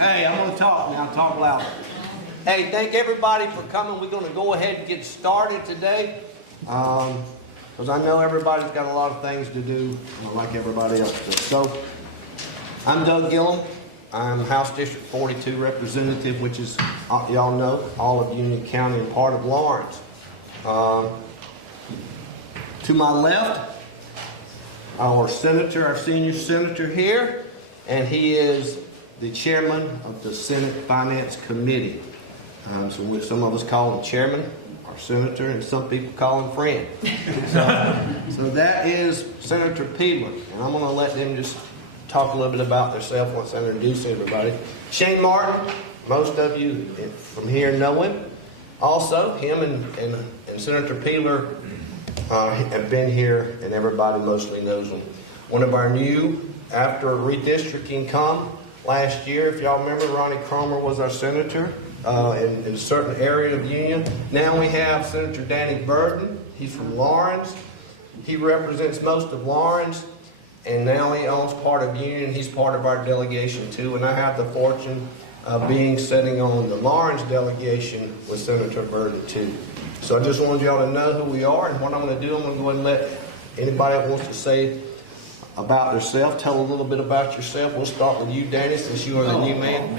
Hey, I'm going to talk now. Talk loud. Hey, thank everybody for coming. We're going to go ahead and get started today. Because I know everybody's got a lot of things to do, like everybody else does. So, I'm Doug Gillum. I'm House District 42 representative, which is, y'all know, all of Union County and part of Lawrence. To my left, our senator, our senior senator here, and he is the chairman of the Senate Finance Committee. So some of us call him chairman, or senator, and some people call him friend. So that is Senator Peeler, and I'm going to let them just talk a little bit about themselves once I introduce everybody. Shane Martin, most of you from here know him. Also, him and Senator Peeler have been here, and everybody mostly knows him. One of our new, after redistricting come last year, if y'all remember, Ronnie Cromer was our senator in a certain area of Union. Now we have Senator Danny Burton. He's from Lawrence. He represents most of Lawrence, and now he owns part of Union. He's part of our delegation too, and I have the fortune of sitting on the Lawrence delegation with Senator Burton too. So I just wanted y'all to know who we are, and what I'm going to do, I'm going to go ahead and let anybody that wants to say about themselves, tell a little bit about yourself. We'll start with you, Danny, since you are the new man.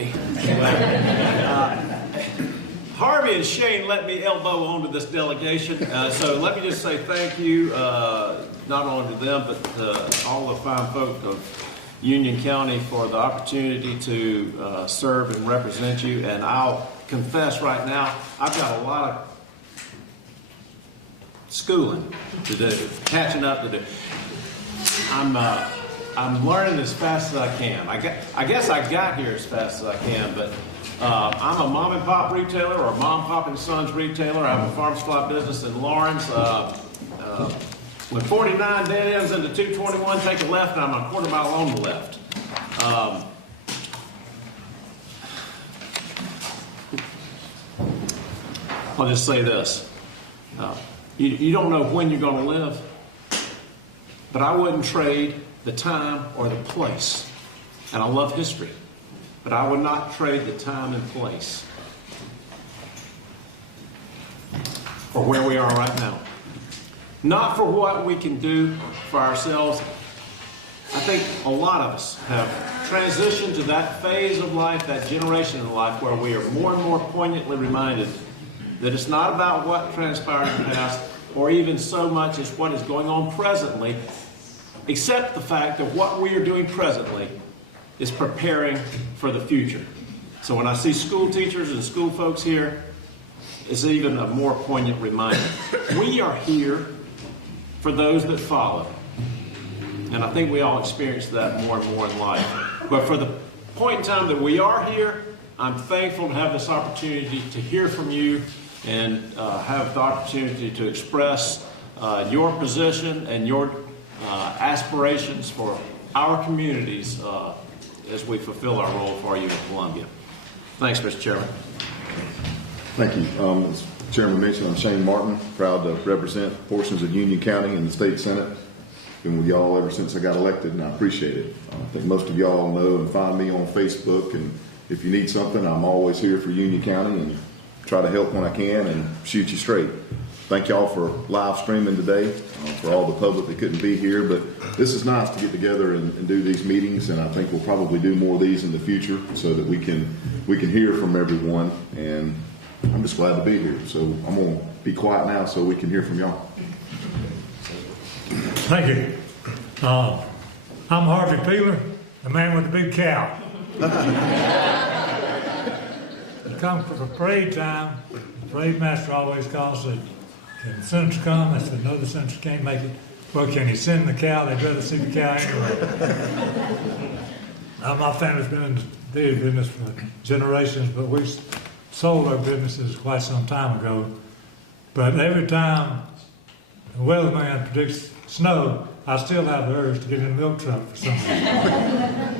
Harvey and Shane let me elbow onto this delegation, so let me just say thank you, not only to them, but to all the fine folk of Union County for the opportunity to serve and represent you. And I'll confess right now, I've got a lot of schooling to do, catching up to do. I'm learning as fast as I can. I guess I got here as fast as I can, but I'm a mom and pop retailer, or mom, pop and sons retailer. I have a farm supply business in Lawrence. With 49 dead ends into 221, take a left, and I'm a quarter mile on the left. I'll just say this. You don't know when you're going to live, but I wouldn't trade the time or the place. And I love history, but I would not trade the time and place for where we are right now. Not for what we can do for ourselves. I think a lot of us have transitioned to that phase of life, that generation of life, where we are more and more poignantly reminded that it's not about what transpired in the past, or even so much as what is going on presently, except the fact that what we are doing presently is preparing for the future. So when I see school teachers and school folks here, it's even a more poignant reminder. We are here for those that follow. And I think we all experience that more and more in life. But for the point in time that we are here, I'm thankful to have this opportunity to hear from you and have the opportunity to express your position and your aspirations for our communities as we fulfill our role for you in Columbia. Thanks, Mr. Chairman. Thank you. As Chairman mentioned, I'm Shane Martin, proud to represent portions of Union County in the State Senate. Been with y'all ever since I got elected, and I appreciate it. I think most of y'all know and find me on Facebook, and if you need something, I'm always here for Union County and try to help when I can and shoot you straight. Thank y'all for live streaming today, for all the public that couldn't be here, but this is nice to get together and do these meetings, and I think we'll probably do more of these in the future so that we can hear from everyone, and I'm just glad to be here. So I'm going to be quiet now so we can hear from y'all. Thank you. I'm Harvey Peeler, the man with the big cow. It comes for parade time. The parade master always calls it, can the senators come? I said, no, the senators can't make it. Well, can you send the cow? They'd rather see the cow anyway. My family's been in the dairy business for generations, but we sold our businesses quite some time ago. But every time the weatherman predicts snow, I still have the urge to get in a milk truck for some reason.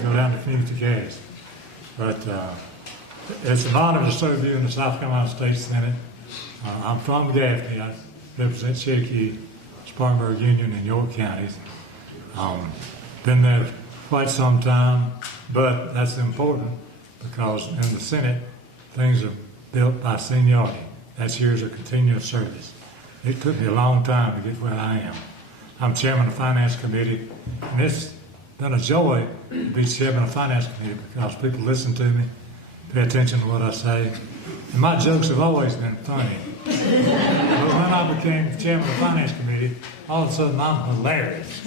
Go down to finish the gas. But it's an honor to serve you in the South Carolina State Senate. I'm from Gaffney. I represent Cherokee, Spartanburg Union, and York counties. Been there quite some time, but that's important because in the Senate, things are built by seniority. That's years of continuous service. It took me a long time to get where I am. I'm chairman of the Finance Committee, and it's been a joy to be chairman of the Finance Committee because people listen to me, pay attention to what I say, and my jokes have always been funny. But when I became chairman of the Finance Committee, all of a sudden I'm hilarious.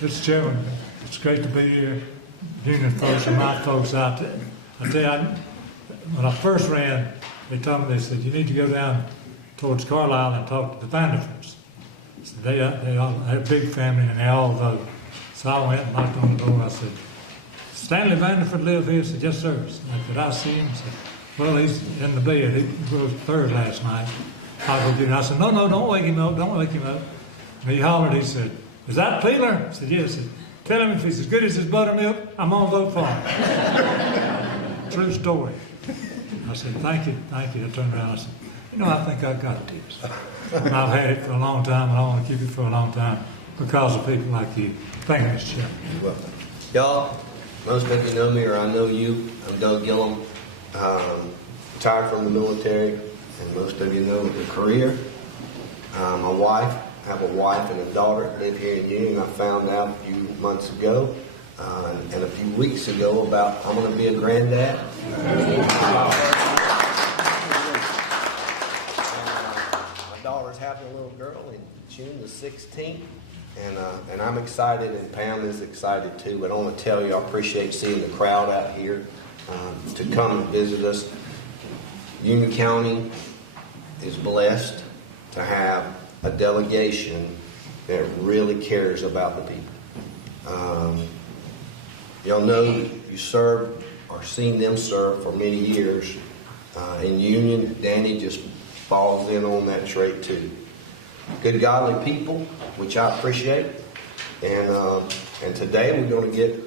Mr. Chairman, it's great to be here. Union folks and my folks out there. I tell you, when I first ran, they told me, they said, you need to go down towards Carlisle and talk to the Vanderfords. So they all had a big family and they all vote. So I went and knocked on the door. I said, Stanley Vanderford live here? I said, yes, sir. Did I see him? I said, well, he's in the bed. He was third last night. I'll go get him. I said, no, don't wake him up. Don't wake him up. And he hollered. He said, is that Peeler? I said, yes. I said, tell him if he's as good as his buttermilk, I'm going to vote for him. True story. I said, thank you. I turned around and I said, I think I've got this. And I've had it for a long time, and I want to keep it for a long time because of people like you. Thank you, Mr. Chairman. You're welcome. Y'all, most of you know me, or I know you. I'm Doug Gillum, retired from the military, and most of you know the career. My wife, I have a wife and a daughter that live here in Union. I found out a few months ago and a few weeks ago about I'm going to be a granddad. My daughter's having a little girl in June the 16th. And I'm excited, and Pam is excited too. But I want to tell you, I appreciate seeing the crowd out here to come and visit us. Union County is blessed to have a delegation that really cares about the people. Y'all know you served or seen them serve for many years in Union. Danny just falls in on that trait too. Good godly people, which I appreciate, and today we're going to get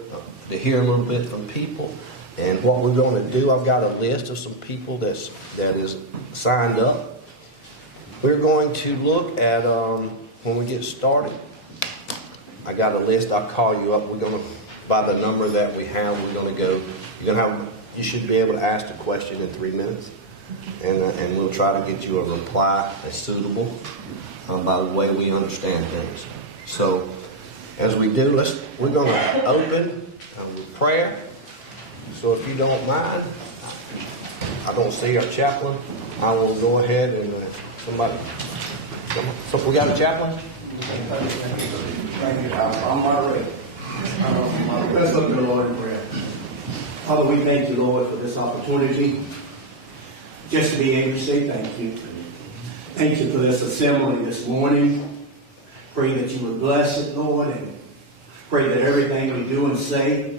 to hear a little bit from people. And what we're going to do, I've got a list of some people that is signed up. We're going to look at when we get started. I got a list. I'll call you up. We're going to, by the number that we have, we're going to go. You should be able to ask the question in 3 minutes, and we'll try to get you a reply that's suitable. By the way we understand things. So, as we do, we're going to open with prayer. So, if you don't mind, I don't see our chaplain. I will go ahead and somebody. So, we got a chaplain? Thank you. I'm moderator. Let's look to the Lord in prayer. Father, we thank you, Lord, for this opportunity just to be able to say thank you. Thank you for this assembly this morning. Pray that you would bless it, Lord, and pray that everything we do and say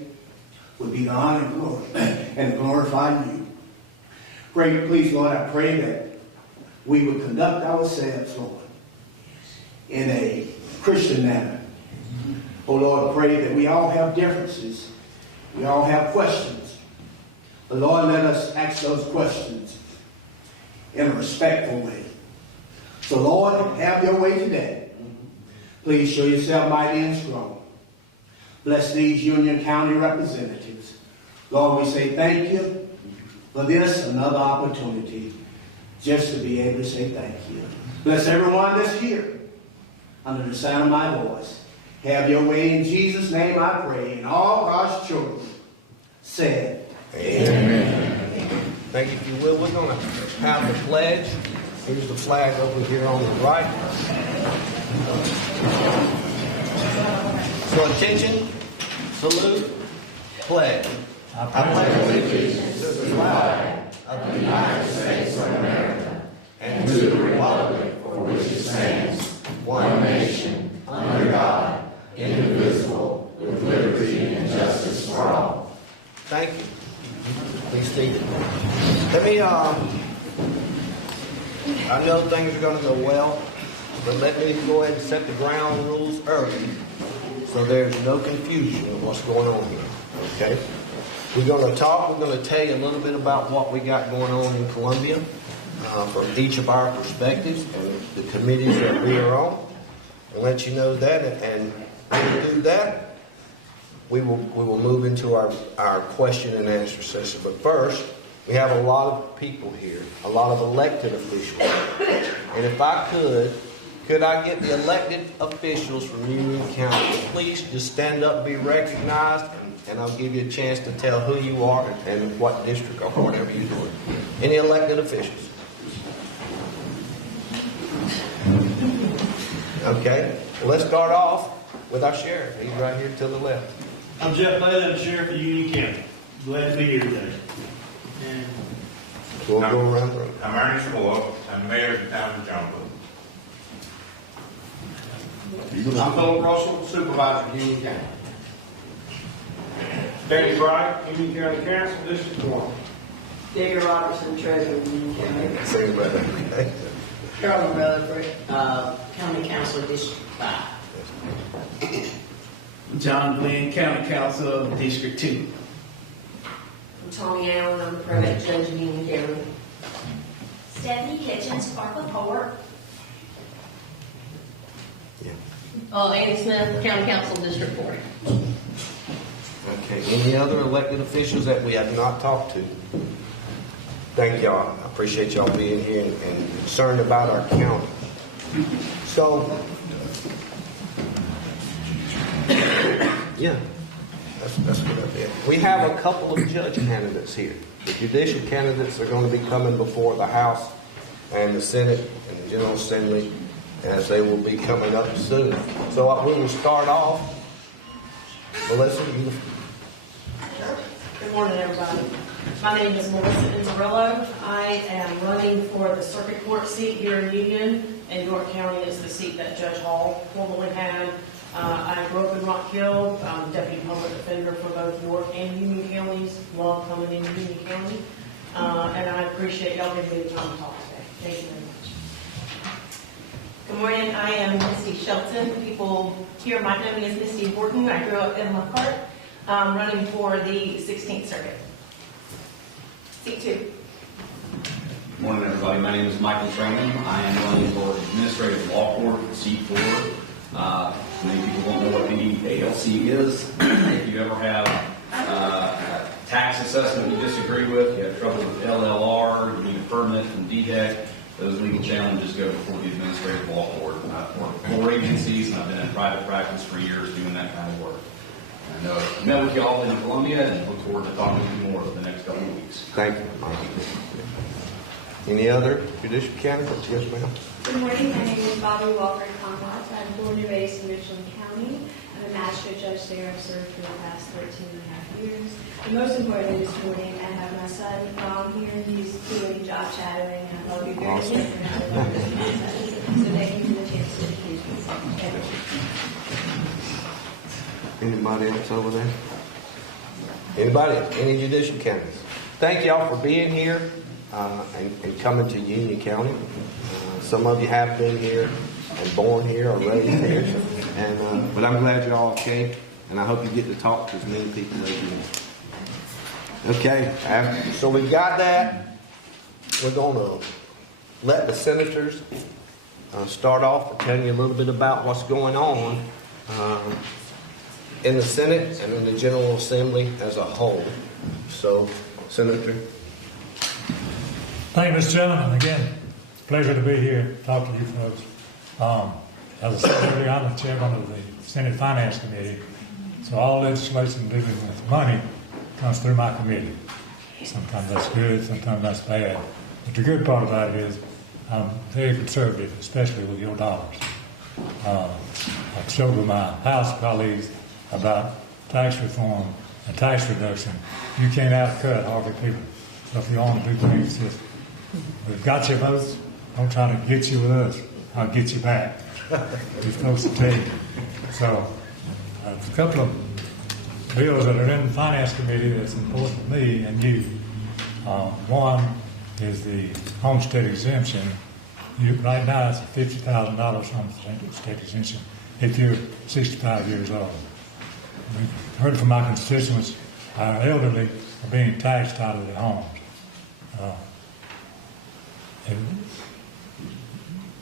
would be the honor and glory and glorify you. Pray, please, Lord, I pray that we would conduct ourselves, Lord, in a Christian manner. Oh, Lord, pray that we all have differences. We all have questions. But, Lord, let us ask those questions in a respectful way. So, Lord, have your way today. Please show yourself mighty and strong. Bless these Union County representatives. Lord, we say thank you for this, another opportunity, just to be able to say thank you. Bless everyone that's here under the sound of my voice. Have your way in Jesus' name, I pray. And all God's children said, Amen. Thank you. If you will, we're going to have the pledge. Here's the flag over here on the right. So attention, salute, pledge. I pledge allegiance to the flag of the United States of America and to the republic for which it stands, one nation, under God, indivisible, with liberty and justice for all. Thank you. Please stay. Let me, I know things are going to go well, but let me go ahead and set the ground rules early so there's no confusion of what's going on here. Okay? We're going to talk. We're going to tell you a little bit about what we got going on in Columbia from each of our perspectives and the committees that we are on, and let you know that. And when we do that, we will move into our question and answer session. But first, we have a lot of people here, a lot of elected officials. And if I could I get the elected officials from Union County to please just stand up and be recognized, and I'll give you a chance to tell who you are and what district or whatever you're doing. Any elected officials? Okay, well, let's start off with our sheriff. He's right here to the left. I'm Jeff Bailey, I'm the Sheriff of Union County. Glad to be here today. And We'll go around the room. I'm Ernest Moore. I'm mayor of the town of Jonesville. I'm Philip Russell, Supervisor of Union County. Danny Bright, Union County Council, District 1. Digger Robertson, Treasurer of Union County. Sing about it. Okay. Carolyn Rutherford, County Council, District 5. John Glenn, County Council, District 2. I'm Tommy Allen, I'm the probate judge in Union County. Stephanie Kitchens, Clerk of Court. Annie Smith, County Council, District 4. Okay, any other elected officials that we have not talked to? Thank y'all. I appreciate y'all being here and concerned about our county. So, yeah, that's a good idea. We have a couple of judge candidates here. The judicial candidates are going to be coming before the House and the Senate and the General Assembly, as they will be coming up soon. So we will start off. Melissa, you. Good morning, everybody. My name is Melissa Inzerillo. I am running for the Circuit Court seat here in Union, and York County is the seat that Judge Hall formerly had. I grew up in Rock Hill. I'm Deputy Public Defender for both York and Union counties. Love coming into Union County. And I appreciate y'all giving me the time to talk today. Thank you very much. Good morning, I am Misty Shelton. People here might know me as Misty Horton. I grew up in Lockhart, running for the 16th Circuit. Seat 2. Good morning, everybody. My name is Michael Trainman. I am running for Administrative Law Court, Seat 4. Many people don't know what the ALC is. If you ever have a tax assessment you disagree with, you have trouble with LLR, you need a permit from DHEC, those legal challenges go before the Administrative Law Court. I've worked for 4 agencies, and I've been in private practice for years doing that kind of work. I know I've met with you all in Columbia and look forward to talking to you more over the next couple of weeks. Thank you, Mike. Any other judicial candidates? Yes, ma'am. Good morning, my name is Bobby Walker Conrad. I'm born and raised in Richland County. I'm a magistrate judge there. I've served for the past 13.5 years. And most importantly this morning, I have my son, Ron, here. He's doing job shadowing, and I'll be very Awesome. different how to learn this process. So thank you for the chance to introduce myself. Anybody else over there? Anybody? Any judicial candidates? Thank y'all for being here and coming to Union County. Some of you have been here and born here or raised here, but I'm glad you all came, and I hope you get to talk to as many people as you can. Okay, so we've got that. We're going to let the senators start off by telling you a little bit about what's going on in the Senate and in the General Assembly as a whole. So, Senator. Thank you, Mr. Chairman. Again, pleasure to be here, talk to you folks. As I said earlier, I'm the chairman of the Senate Finance Committee, so all legislation dealing with money comes through my committee. Sometimes that's good, sometimes that's bad. But the good part about it is I'm very conservative, especially with your dollars. I've spoken with my House colleagues about tax reform and tax reduction. You can't outcut hardly people. So if you want to do things, just, we've got your votes. Don't try to get you with us. I'll get you back. We're supposed to tell you. So, a couple of bills that are in the Finance Committee that's important to me and you. One is the homestead exemption. Right now it's $50,000 homestead exemption if you're 65 years old. We've heard from my constituents, our elderly are being taxed out of their homes.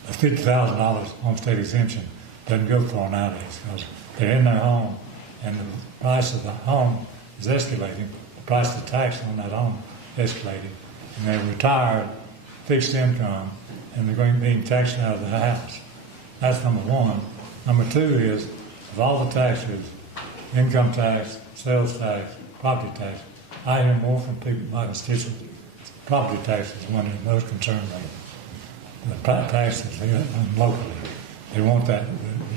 A $50,000 homestead exemption doesn't go far nowadays because they're in their home and the price of the home is escalating, the price of the tax on that home escalating, and they're retired, fixed income, and they're going being taxed out of the house. That's number one. Number two is, of all the taxes, income tax, sales tax, property tax, I hear more from people, my constituents, property tax is one of the most concerned with. The taxes here locally, they want that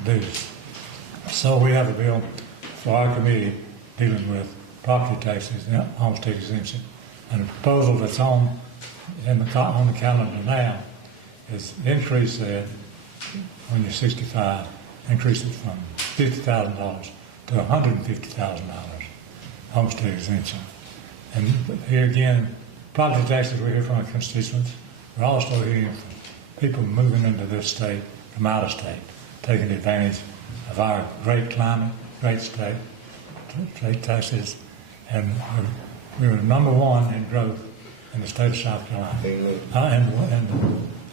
reduced. So we have a bill for our committee dealing with property taxes and homestead exemption. And the proposal that's on the calendar now is increase that when you're 65, increase it from $50,000 to $150,000 homestead exemption. And here again, property taxes we hear from our constituents. We're also hearing from people moving into this state from out of state, taking advantage of our great climate, great state taxes, and we were number one in growth in the state of South Carolina,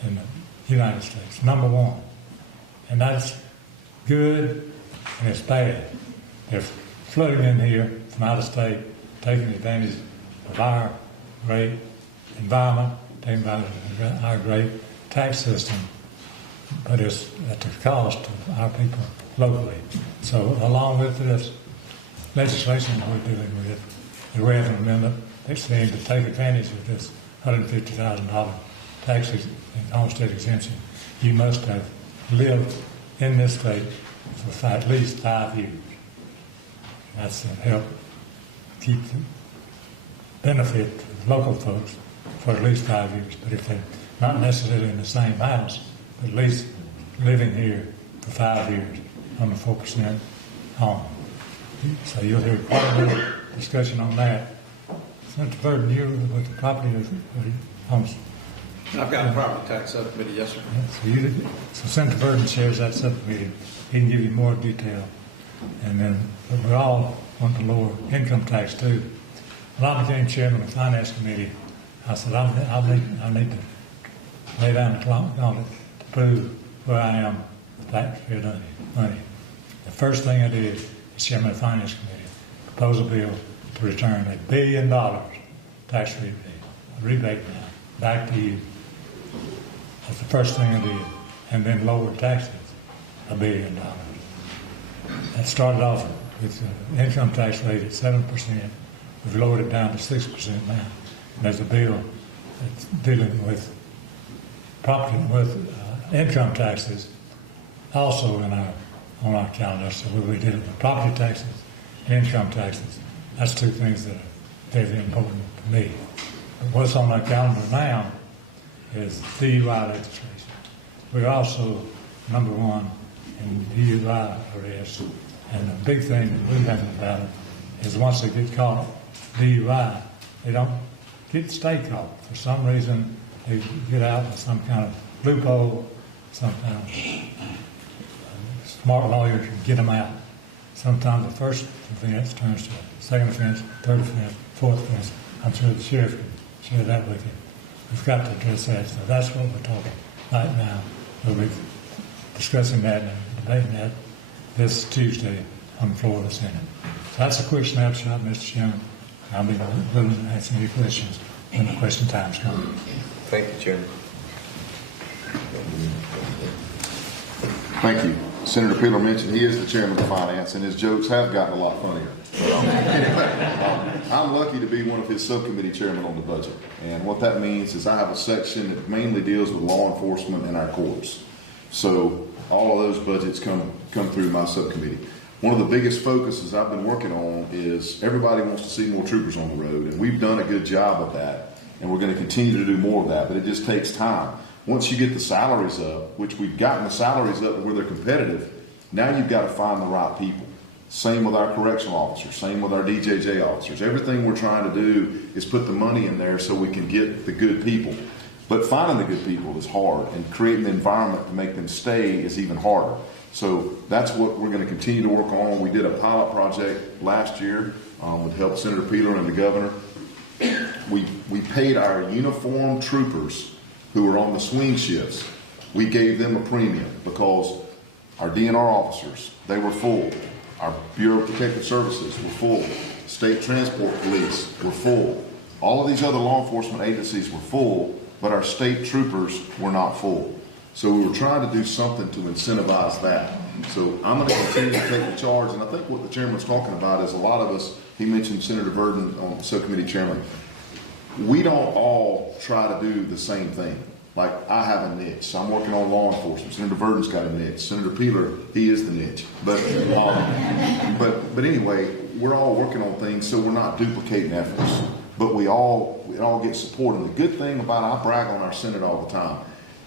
in the United States, number one. And that's good and it's bad. They're flooding in here from out of state, taking advantage of our great environment, taking advantage of our great tax system, but it's at the cost of our people locally. So along with this legislation we're dealing with, we have an amendment that seems to take advantage of this $150,000 tax and homestead exemption. You must have lived in this state for at least 5 years. That's to help keep the benefit to local folks for at least 5 years. But if they're not necessarily in the same house, but at least living here for 5 years on the 4% home. So you'll hear quite a bit of discussion on that. Senator Burton, you with the property homes. I've got a property tax subcommittee, yes, sir. So Senator Burton chairs that subcommittee. He can give you more detail. And then we all want to lower income tax too. When I became chairman of the finance committee, I said I need to lay down the gauntlet to prove where I am with taxpayer money. The first thing I did as chairman of the finance committee, propose a bill to return $1 billion tax rebate now back to you. That's the first thing I did. And then lower taxes $1 billion. That started off with the income tax rate at 7%. We've lowered it down to 6% now. And there's a bill that's dealing with income taxes also on our calendar. So we did it with property taxes and income taxes. That's two things that are very important to me. But what's on our calendar now is DUI legislation. We're also number one in DUI arrests. And the big thing that we have about it is once they get caught DUI, they don't stay caught. For some reason, they get out with some kind of loophole, some kind of smart lawyer can get them out. Sometimes the first offense turns to a second offense, third offense, fourth offense. I'm sure the sheriff can share that with you. We've got to address that. So that's what we're talking right now. We'll be discussing that and debating that this Tuesday on the floor of the Senate. So that's a quick snapshot, Mr. Chairman. I'll be willing to answer any questions when the question time's come. Thank you, Chairman. Thank you. Senator Peeler mentioned he is the chairman of finance, and his jokes have gotten a lot funnier. I'm lucky to be one of his subcommittee chairmen on the budget. And what that means is I have a section that mainly deals with law enforcement and our courts. So all of those budgets come through my subcommittee. One of the biggest focuses I've been working on is everybody wants to see more troopers on the road, and we've done a good job of that, and we're going to continue to do more of that, but it just takes time. Once you get the salaries up, which we've gotten the salaries up where they're competitive, now you've got to find the right people. Same with our correctional officers, same with our DJJ officers. Everything we're trying to do is put the money in there so we can get the good people. But finding the good people is hard, and creating an environment to make them stay is even harder. So that's what we're going to continue to work on. We did a pilot project last year with help Senator Peeler and the governor. We paid our uniformed troopers who were on the swing shifts. We gave them a premium because our DNR officers, they were full. Our Bureau of Protective Services were full. State Transport Police were full. All of these other law enforcement agencies were full, but our state troopers were not full. So we were trying to do something to incentivize that. So I'm going to continue to take the charge, and I think what the chairman was talking about is a lot of us, he mentioned Senator Verdon, subcommittee chairman, we don't all try to do the same thing. Like, I have a niche. So I'm working on law enforcement. Senator Verdon's got a niche. Senator Peeler, he is the niche. But anyway, we're all working on things, so we're not duplicating efforts. But we all get support. And the good thing about it, I brag on our Senate all the time.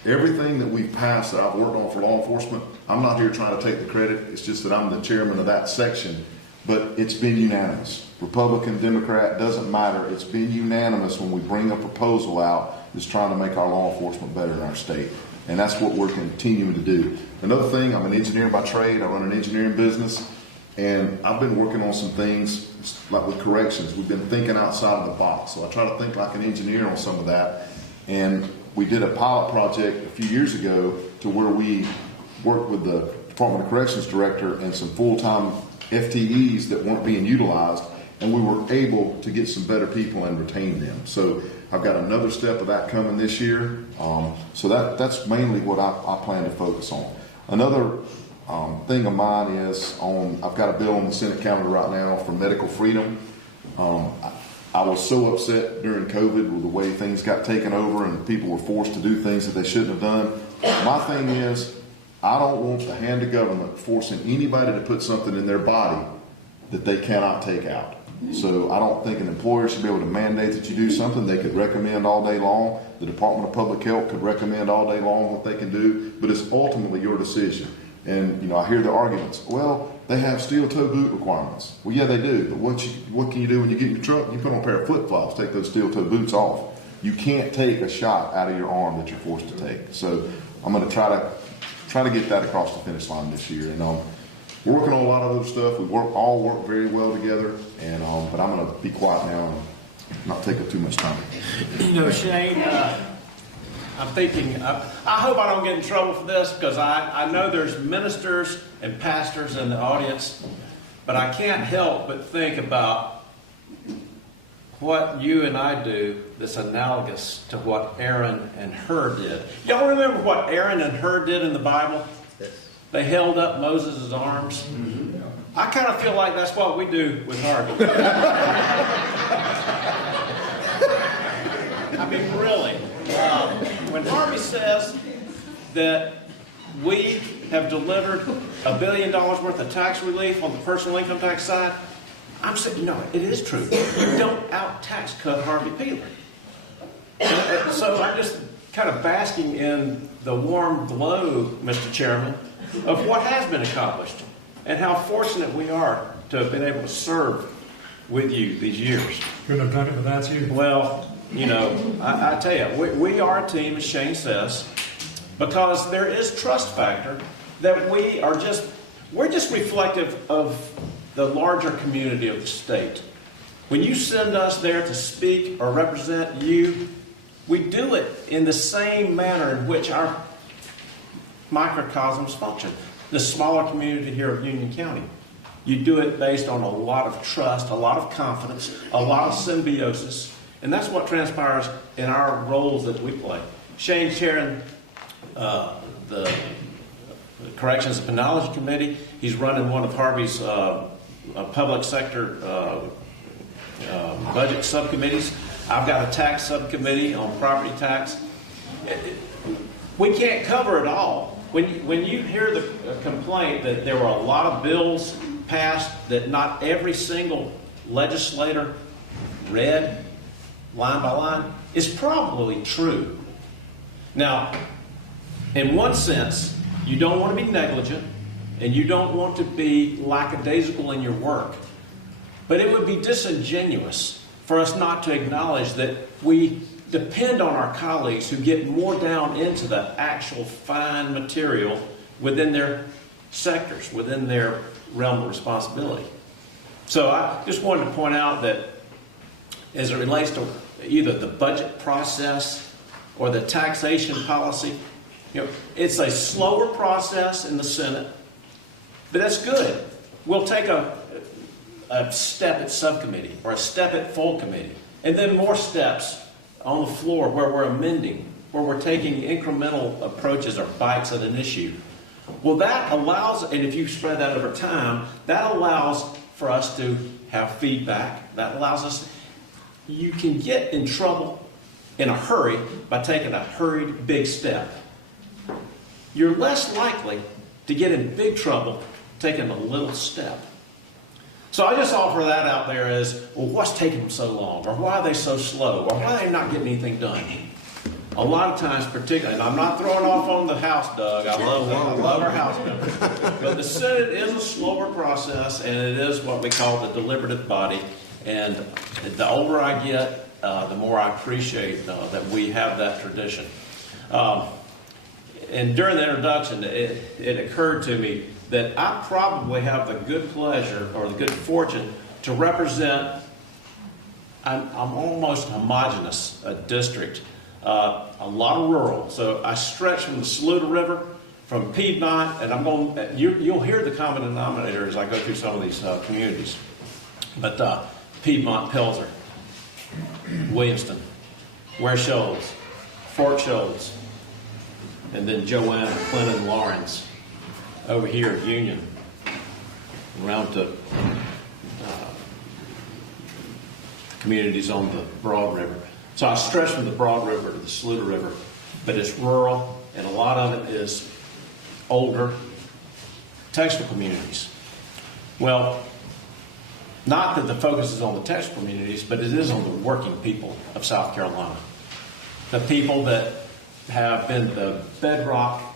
Everything that we've passed that I've worked on for law enforcement, I'm not here trying to take the credit. It's just that I'm the chairman of that section. But it's been unanimous. Republican, Democrat, doesn't matter. It's been unanimous when we bring a proposal out that's trying to make our law enforcement better in our state. And that's what we're continuing to do. Another thing, I'm an engineer by trade. I run an engineering business. And I've been working on some things like with corrections. We've been thinking outside of the box. So I try to think like an engineer on some of that. And we did a pilot project a few years ago to where we worked with the Department of Corrections director and some full-time FTEs that weren't being utilized, and we were able to get some better people and retain them. So I've got another step of that coming this year. So that's mainly what I plan to focus on. Another thing of mine is I've got a bill on the Senate calendar right now for medical freedom. I was so upset during COVID with the way things got taken over and people were forced to do things that they shouldn't have done. My thing is, I don't want the hand of government forcing anybody to put something in their body that they cannot take out. So I don't think an employer should be able to mandate that you do something. They could recommend all day long. The Department of Public Health could recommend all day long what they can do, but it's ultimately your decision. And, I hear the arguments. Well, they have steel-toe boot requirements. Well, yeah, they do. But what can you do when you get in your truck? You put on a pair of flip-flops, take those steel-toe boots off. You can't take a shot out of your arm that you're forced to take. So I'm going to try to get that across the finish line this year. And we're working on a lot of those stuff. We all work very well together. And but I'm going to be quiet now and not take up too much time. Shane, I'm thinking, I hope I don't get in trouble for this, because I know there's ministers and pastors in the audience, but I can't help but think about what you and I do that's analogous to what Aaron and Hur did. Y'all remember what Aaron and Hur did in the Bible? Yes. They held up Moses' arms. Mm-hmm. I kind of feel like that's what we do with Harvey. I mean, really. When Harvey says that we have delivered $1 billion worth of tax relief on the personal income tax side, I'm saying, no, it is true. You don't out-tax cut Harvey Peeler. And so I'm just kind of basking in the warm glow, Mr. Chairman, of what has been accomplished and how fortunate we are to have been able to serve with you these years. Couldn't have done it without you. Well, I tell you, we are a team, as Shane says, because there is trust factor that we're just reflective of the larger community of the state. When you send us there to speak or represent you, we do it in the same manner in which our microcosms function. The smaller community here of Union County. You do it based on a lot of trust, a lot of confidence, a lot of symbiosis. And that's what transpires in our roles that we play. Shane chairing the Corrections and Penology Committee. He's running one of Harvey's public sector budget subcommittees. I've got a tax subcommittee on property tax. We can't cover it all. When you hear the complaint that there were a lot of bills passed that not every single legislator read line by line, is probably true. Now, in one sense, you don't want to be negligent and you don't want to be lackadaisical in your work. But it would be disingenuous for us not to acknowledge that we depend on our colleagues who get more down into the actual fine material within their sectors, within their realm of responsibility. So I just wanted to point out that as it relates to either the budget process or the taxation policy, it's a slower process in the Senate, but that's good. we'll take a step at subcommittee or a step at full committee, and then more steps on the floor where we're amending, where we're taking incremental approaches or bites at an issue. Well, that allows, and if you spread that over time, that allows for us to have feedback. That allows us, you can get in trouble in a hurry by taking a hurried big step. You're less likely to get in big trouble taking a little step. So I just offer that out there as, well, what's taking them so long? Or why are they so slow? Or why are they not getting anything done? A lot of times, particularly, and I'm not throwing off on the House, Doug. I love our House members. But the Senate is a slower process, and it is what we call the deliberative body. And the older I get, the more I appreciate that we have that tradition. And during the introduction, it occurred to me that I probably have the good pleasure or the good fortune to represent, I'm almost homogenous, a district, a lot of rural. So I stretch from the Saluda River, from Piedmont, and you'll hear the common denominator as I go through some of these communities. But Piedmont, Pelzer, Williamston, Ware Shoals, Fort Shoals, and then Joanna, Clinton, Lawrence, over here at Union, around to communities on the Broad River. So I stretch from the Broad River to the Saluda River, but it's rural, and a lot of it is older textile communities. Well, not that the focus is on the textile communities, but it is on the working people of South Carolina. The people that have been the bedrock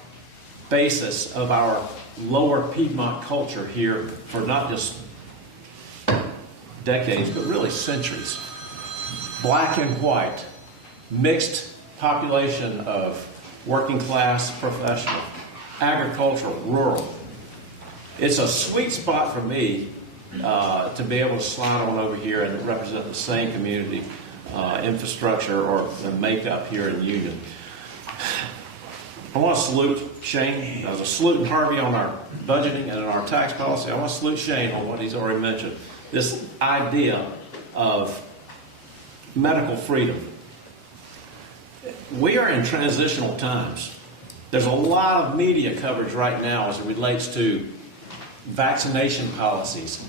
basis of our lower Piedmont culture here for not just decades, but really centuries. Black and white, mixed population of working class, professional, agricultural, rural. It's a sweet spot for me to be able to slide on over here and represent the same community infrastructure or makeup here in Union. I want to salute Shane. I was saluting Harvey on our budgeting and on our tax policy. I want to salute Shane on what he's already mentioned. This idea of medical freedom. We are in transitional times. There's a lot of media coverage right now as it relates to vaccination policies,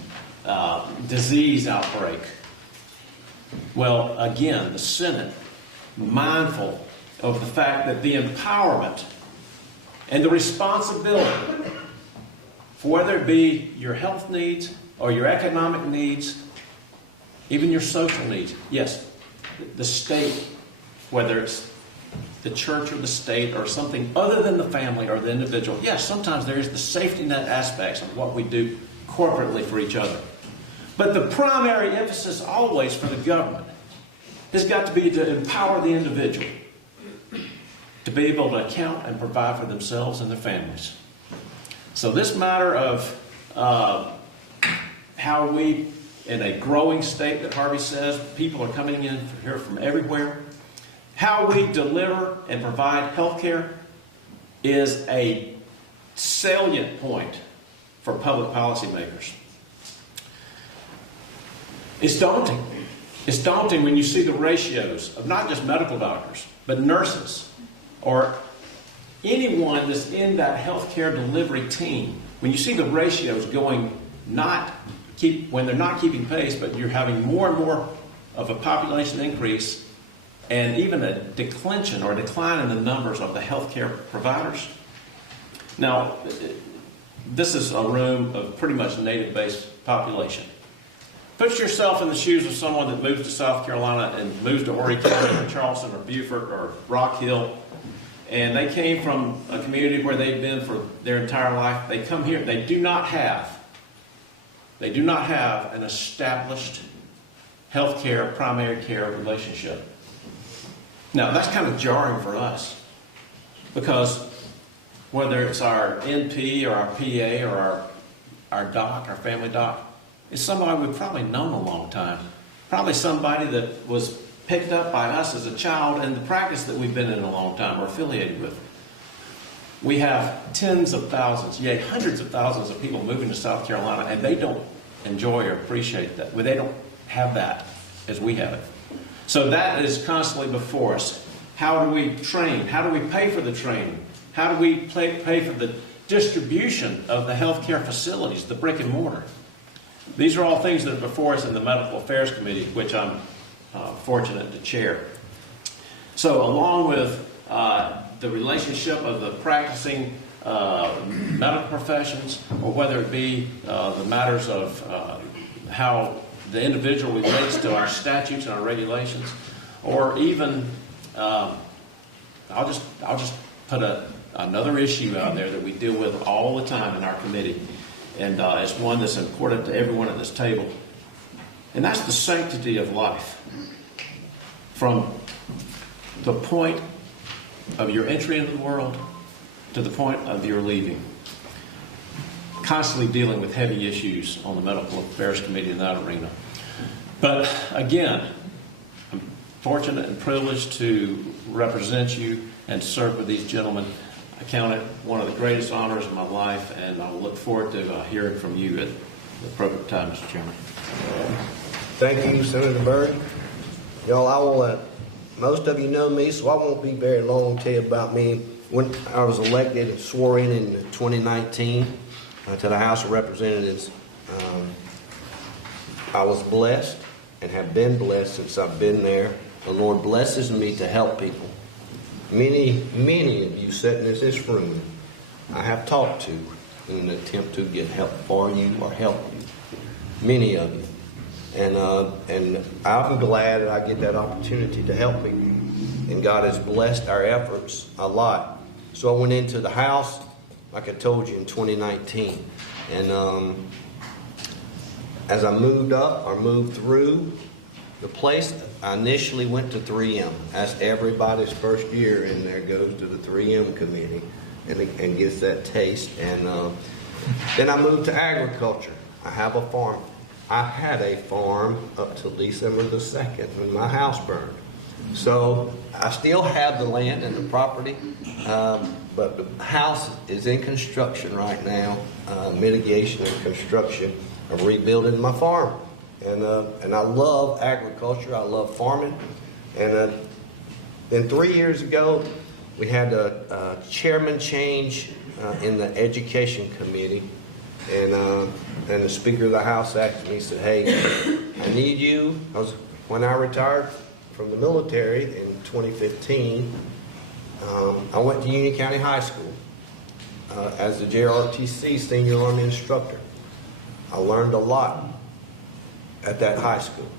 disease outbreak. Well, again, the Senate, mindful of the fact that the empowerment and the responsibility for whether it be your health needs or your economic needs, even your social needs. Yes, the state, whether it's the church or the state or something other than the family or the individual. Yes, sometimes there is the safety net aspects of what we do corporately for each other. But the primary emphasis always for the government has got to be to empower the individual to be able to account and provide for themselves and their families. So this matter of how we, in a growing state that Harvey says, people are coming in here from everywhere, how we deliver and provide health care is a salient point for public policymakers. It's daunting. It's daunting when you see the ratios of not just medical doctors, but nurses or anyone that's in that healthcare delivery team. When you see the ratios going when they're not keeping pace, but you're having more and more of a population increase and even a declension or a decline in the numbers of the healthcare providers. Now, this is a room of pretty much native-based population. Put yourself in the shoes of someone that moves to South Carolina and moves to Horry County or Charleston or Beaufort or Rock Hill, and they came from a community where they've been for their entire life. They come here. They do not have an established healthcare, primary care relationship. Now, that's kind of jarring for us because whether it's our NP or our PA or our doc, our family doc, it's somebody we've probably known a long time. Probably somebody that was picked up by us as a child in the practice that we've been in a long time or affiliated with. We have tens of thousands, yea, hundreds of thousands of people moving to South Carolina, and they don't enjoy or appreciate that. Well, they don't have that as we have it. So that is constantly before us. How do we train? How do we pay for the training? How do we pay for the distribution of the healthcare facilities, the brick and mortar? These are all things that are before us in the Medical Affairs Committee, which I'm fortunate to chair. So along with the relationship of the practicing medical professions, or whether it be the matters of how the individual relates to our statutes and our regulations, or even I'll just put another issue out there that we deal with all the time in our committee, and it's one that's important to everyone at this table, and that's the sanctity of life. From the point of your entry into the world to the point of your leaving. Constantly dealing with heavy issues on the Medical Affairs Committee in that arena. But again, I'm fortunate and privileged to represent you and serve with these gentlemen. I count it one of the greatest honors of my life, and I will look forward to hearing from you at the appropriate time, Mr. Chairman. Thank you, Senator Byrd. Y'all, I will most of you know me, so I won't be very long to tell you about me. When I was elected and swore in 2019 to the House of Representatives, I was blessed and have been blessed since I've been there. The Lord blesses me to help people. Many of you sitting in this room, I have talked to in an attempt to get help for you or help you. Many of you. And I'm glad that I get that opportunity to help people. And God has blessed our efforts a lot. So I went into the House, like I told you, in 2019. And as I moved up or moved through the place, I initially went to 3M. That's everybody's first year in there goes to the 3M committee and gets that taste. And then I moved to agriculture. I have a farm. I had a farm up till December the 2nd when my house burned. So I still have the land and the property, but the house is in construction right now, mitigation and construction of rebuilding my farm. And I love agriculture. I love farming. And then 3 years ago, we had a chairman change in the Education Committee. And the Speaker of the House asked me, he said, hey, I need you. When I retired from the military in 2015, I went to Union County High School as the JROTC Senior Army Instructor. I learned a lot at that high school.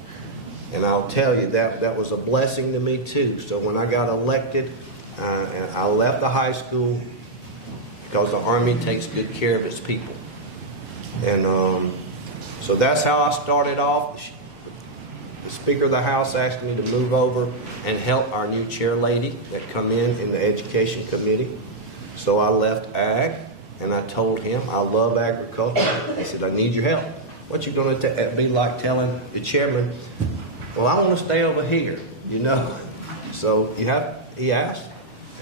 And I'll tell you, that was a blessing to me too. So when I got elected, and I left the high school because the Army takes good care of its people. And so that's how I started off. The Speaker of the House asked me to move over and help our new chair lady that come in the Education Committee. So I left ag, and I told him I love agriculture. He said, I need your help. What you going to be like telling the chairman, well, I want to stay over here, you know. So he asked,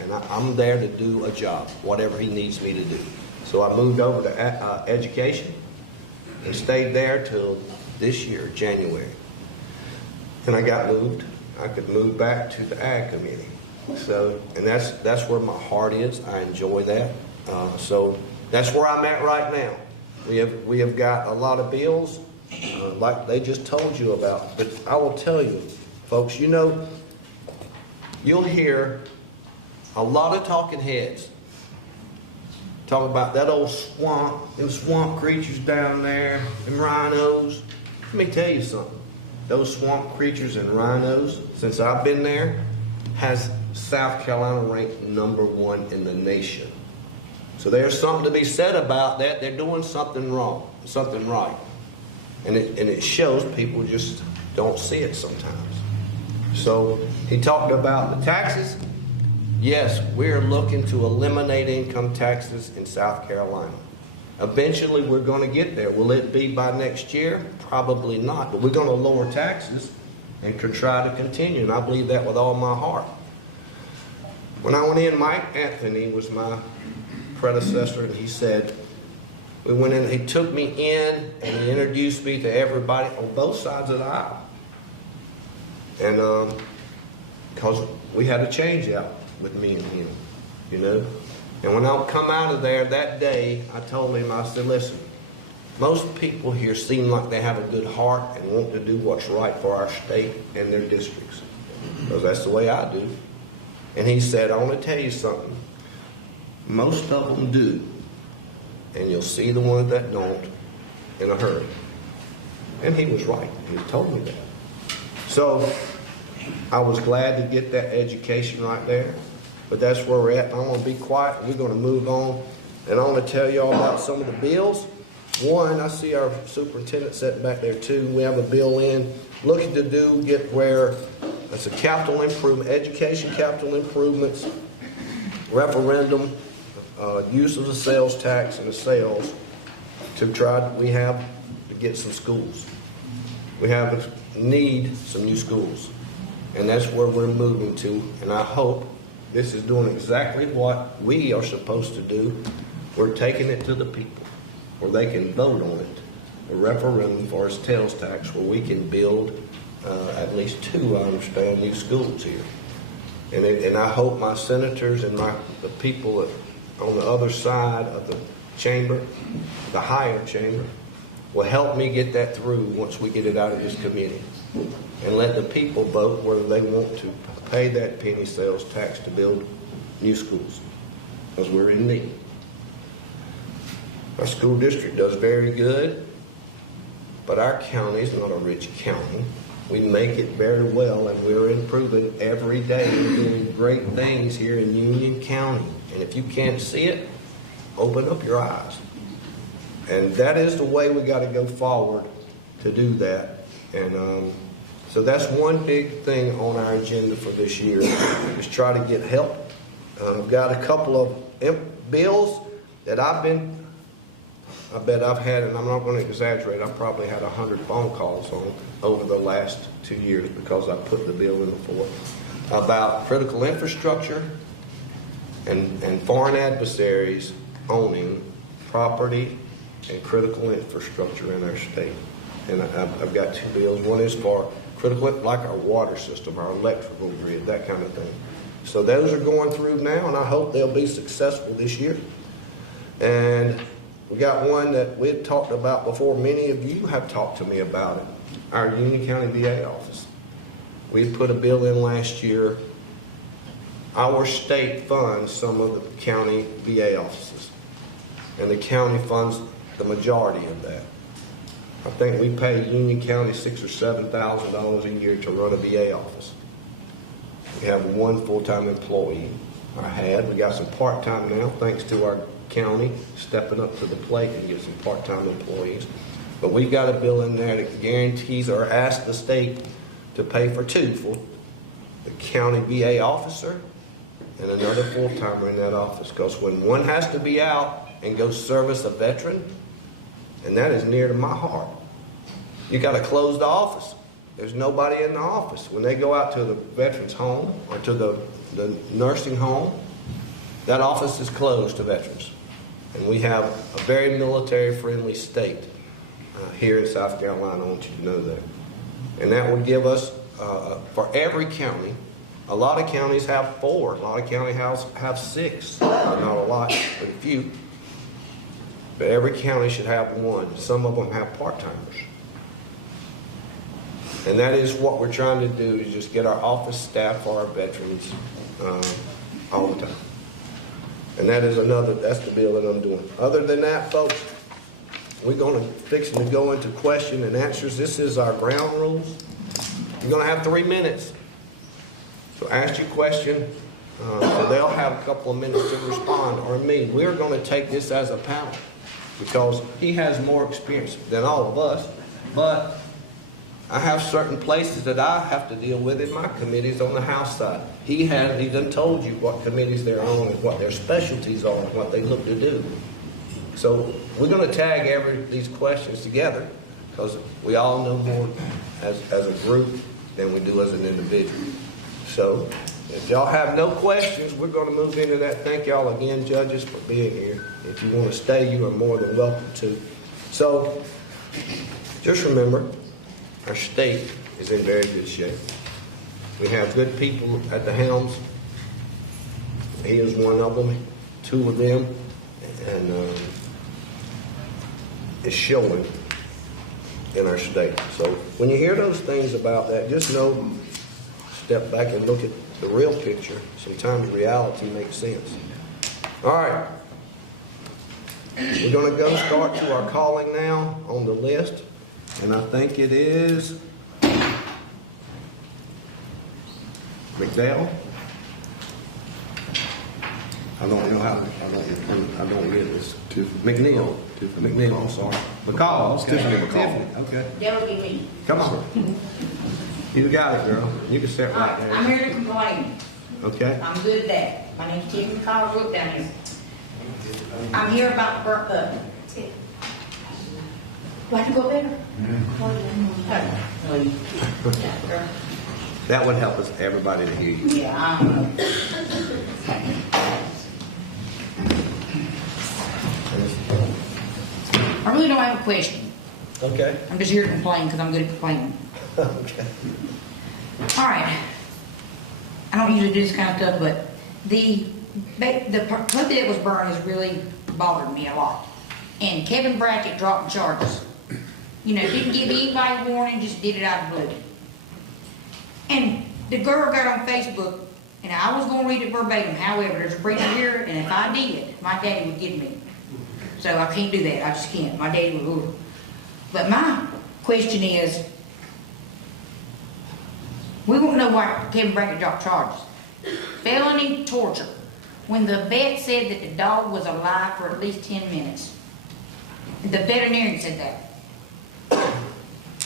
and I'm there to do a job, whatever he needs me to do. So I moved over to education and stayed there till this year, January. And I got moved. I could move back to the Ag Committee. So, and that's where my heart is. I enjoy that. So that's where I'm at right now. We have got a lot of bills, like they just told you about. But I will tell you, folks, you know, you'll hear a lot of talking heads talk about that old swamp, them swamp creatures down there, them rhinos. Let me tell you something. Those swamp creatures and rhinos, since I've been there, has South Carolina ranked #1 in the nation. So there's something to be said about that. They're doing something wrong, something right. And it shows people just don't see it sometimes. So he talked about the taxes. Yes, we're looking to eliminate income taxes in South Carolina. Eventually, we're going to get there. Will it be by next year? Probably not. But we're going to lower taxes and try to continue. And I believe that with all my heart. When I went in, Mike Anthony was my predecessor, and he said, we went in, he took me in and he introduced me to everybody on both sides of the aisle. And because we had a change out with me and him, you know. And when I come out of there that day, I told him, I said, listen, most people here seem like they have a good heart and want to do what's right for our state and their districts. Because that's the way I do. And he said, I want to tell you something. Most of them do. And you'll see the ones that don't in a hurry. And he was right. He told me that. So I was glad to get that education right there. But that's where we're at. I want to be quiet. We're going to move on. And I want to tell you all about some of the bills. One, I see our superintendent sitting back there too. We have a bill in looking to get where it's a capital improvement, education capital improvements, referendum, use of the sales tax and the sales we have to get some schools. We need some new schools. And that's where we're moving to. And I hope this is doing exactly what we are supposed to do. We're taking it to the people where they can vote on it. A referendum for our sales tax where we can build at least 2, I understand, new schools here. And I hope my senators and the people on the other side of the chamber, the higher chamber, will help me get that through once we get it out of this committee. And let the people vote whether they want to pay that penny sales tax to build new schools. Because we're in need. Our school district does very good, but our county is not a rich county. We make it very well, and we're improving every day. We're doing great things here in Union County. And if you can't see it, open up your eyes. And that is the way we got to go forward to do that. And so that's one big thing on our agenda for this year, is try to get help. I've got a couple of bills that I bet I've had, and I'm not going to exaggerate, I've probably had 100 phone calls on over the last 2 years because I put the bill in the floor about critical infrastructure and foreign adversaries owning property and critical infrastructure in our state. And I've got 2 bills. One is for critical, like our water system, our electrical grid, that kind of thing. So those are going through now, and I hope they'll be successful this year. And we got one that we had talked about before. Many of you have talked to me about it. Our Union County VA office. We put a bill in last year. Our state funds some of the county VA offices. And the county funds the majority of that. I think we pay Union County $6,000 or $7,000 a year to run a VA office. We have 1 full-time employee. We got some part-time now, thanks to our county stepping up to the plate and get some part-time employees. But we've got a bill in there that guarantees or asks the state to pay for 2 for the county VA officer and another full-timer in that office. Because when one has to be out and go service a veteran, and that is near to my heart, you got to close the office. There's nobody in the office. When they go out to the veteran's home or to the nursing home, that office is closed to veterans. And we have a very military-friendly state here in South Carolina. I want you to know that. And that would give us, for every county, a lot of counties have 4. A lot of counties have 6. Not a lot, but a few. But every county should have 1. Some of them have part-timers. And that is what we're trying to do, is just get our office staff for our veterans all the time. And that's the bill that I'm doing. Other than that, folks, we're going to fix to go into question and answers. This is our ground rules. You're going to have 3 minutes. So ask your question. So they'll have a couple of minutes to respond, or me. We're going to take this as a panel because he has more experience than all of us. But I have certain places that I have to deal with in my committees on the House side. He done told you what committees they're on and what their specialties are and what they look to do. So we're going to tag these questions together because we all know more as a group than we do as an individual. So If y'all have no questions, we're going to move into that. Thank y'all again, judges, for being here. If you want to stay, you are more than welcome to. So, just remember, our state is in very good shape. We have good people at the helms. He is one of them, two of them, and it's showing in our state. So when you hear those things about that, just know, step back and look at the real picture. Sometimes reality makes sense. All right. We're going to go start to our calling now on the list. And I think it is McDowell. I don't know how, I don't read this. McNeil. McNeil, I'm sorry. McCall. Okay. Tiffany McCall. Okay. That would be me. Come on. You got it, girl. You can sit right there. I'm here to complain. Okay. I'm good at that. My name's Tiffany McCall, I grew up down here. I'm here about the burnt puppy. Do I have to go better? That would help us, everybody, to hear you. Yeah, I don't know. I really don't have a question. Okay. I'm just here to complain because I'm good at complaining. Okay. All right. I don't usually do this kind of stuff, but the puppy that was burned has really bothered me a lot. And Kevin Brackett dropped charges. You know, didn't give anybody a warning, just did it out of the blue. And the girl got on Facebook, and I was going to read it verbatim. However, there's a preacher here, and if I did, my daddy would get me. So I can't do that. I just can't. My daddy would rule. But my question is, we won't know why Kevin Brackett dropped charges. Felony torture. When the vet said that the dog was alive for at least 10 minutes. The veterinarian said that.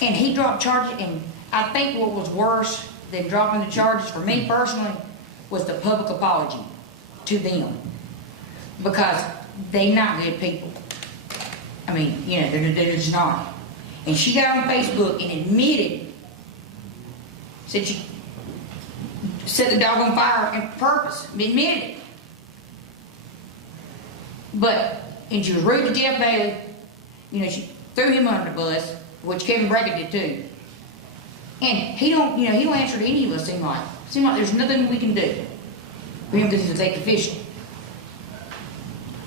And he dropped charges, and I think what was worse than dropping the charges for me personally was the public apology to them. Because they're not good people. I mean, you know, they're just not. And she got on Facebook and admitted, said she set the dog on fire on purpose, admitted it. But, and she was rude to Jeff Bailey, you know, she threw him under the bus, which Kevin Brackett did too. And he don't answer to any of us, seem like there's nothing we can do for him because he's an elected official.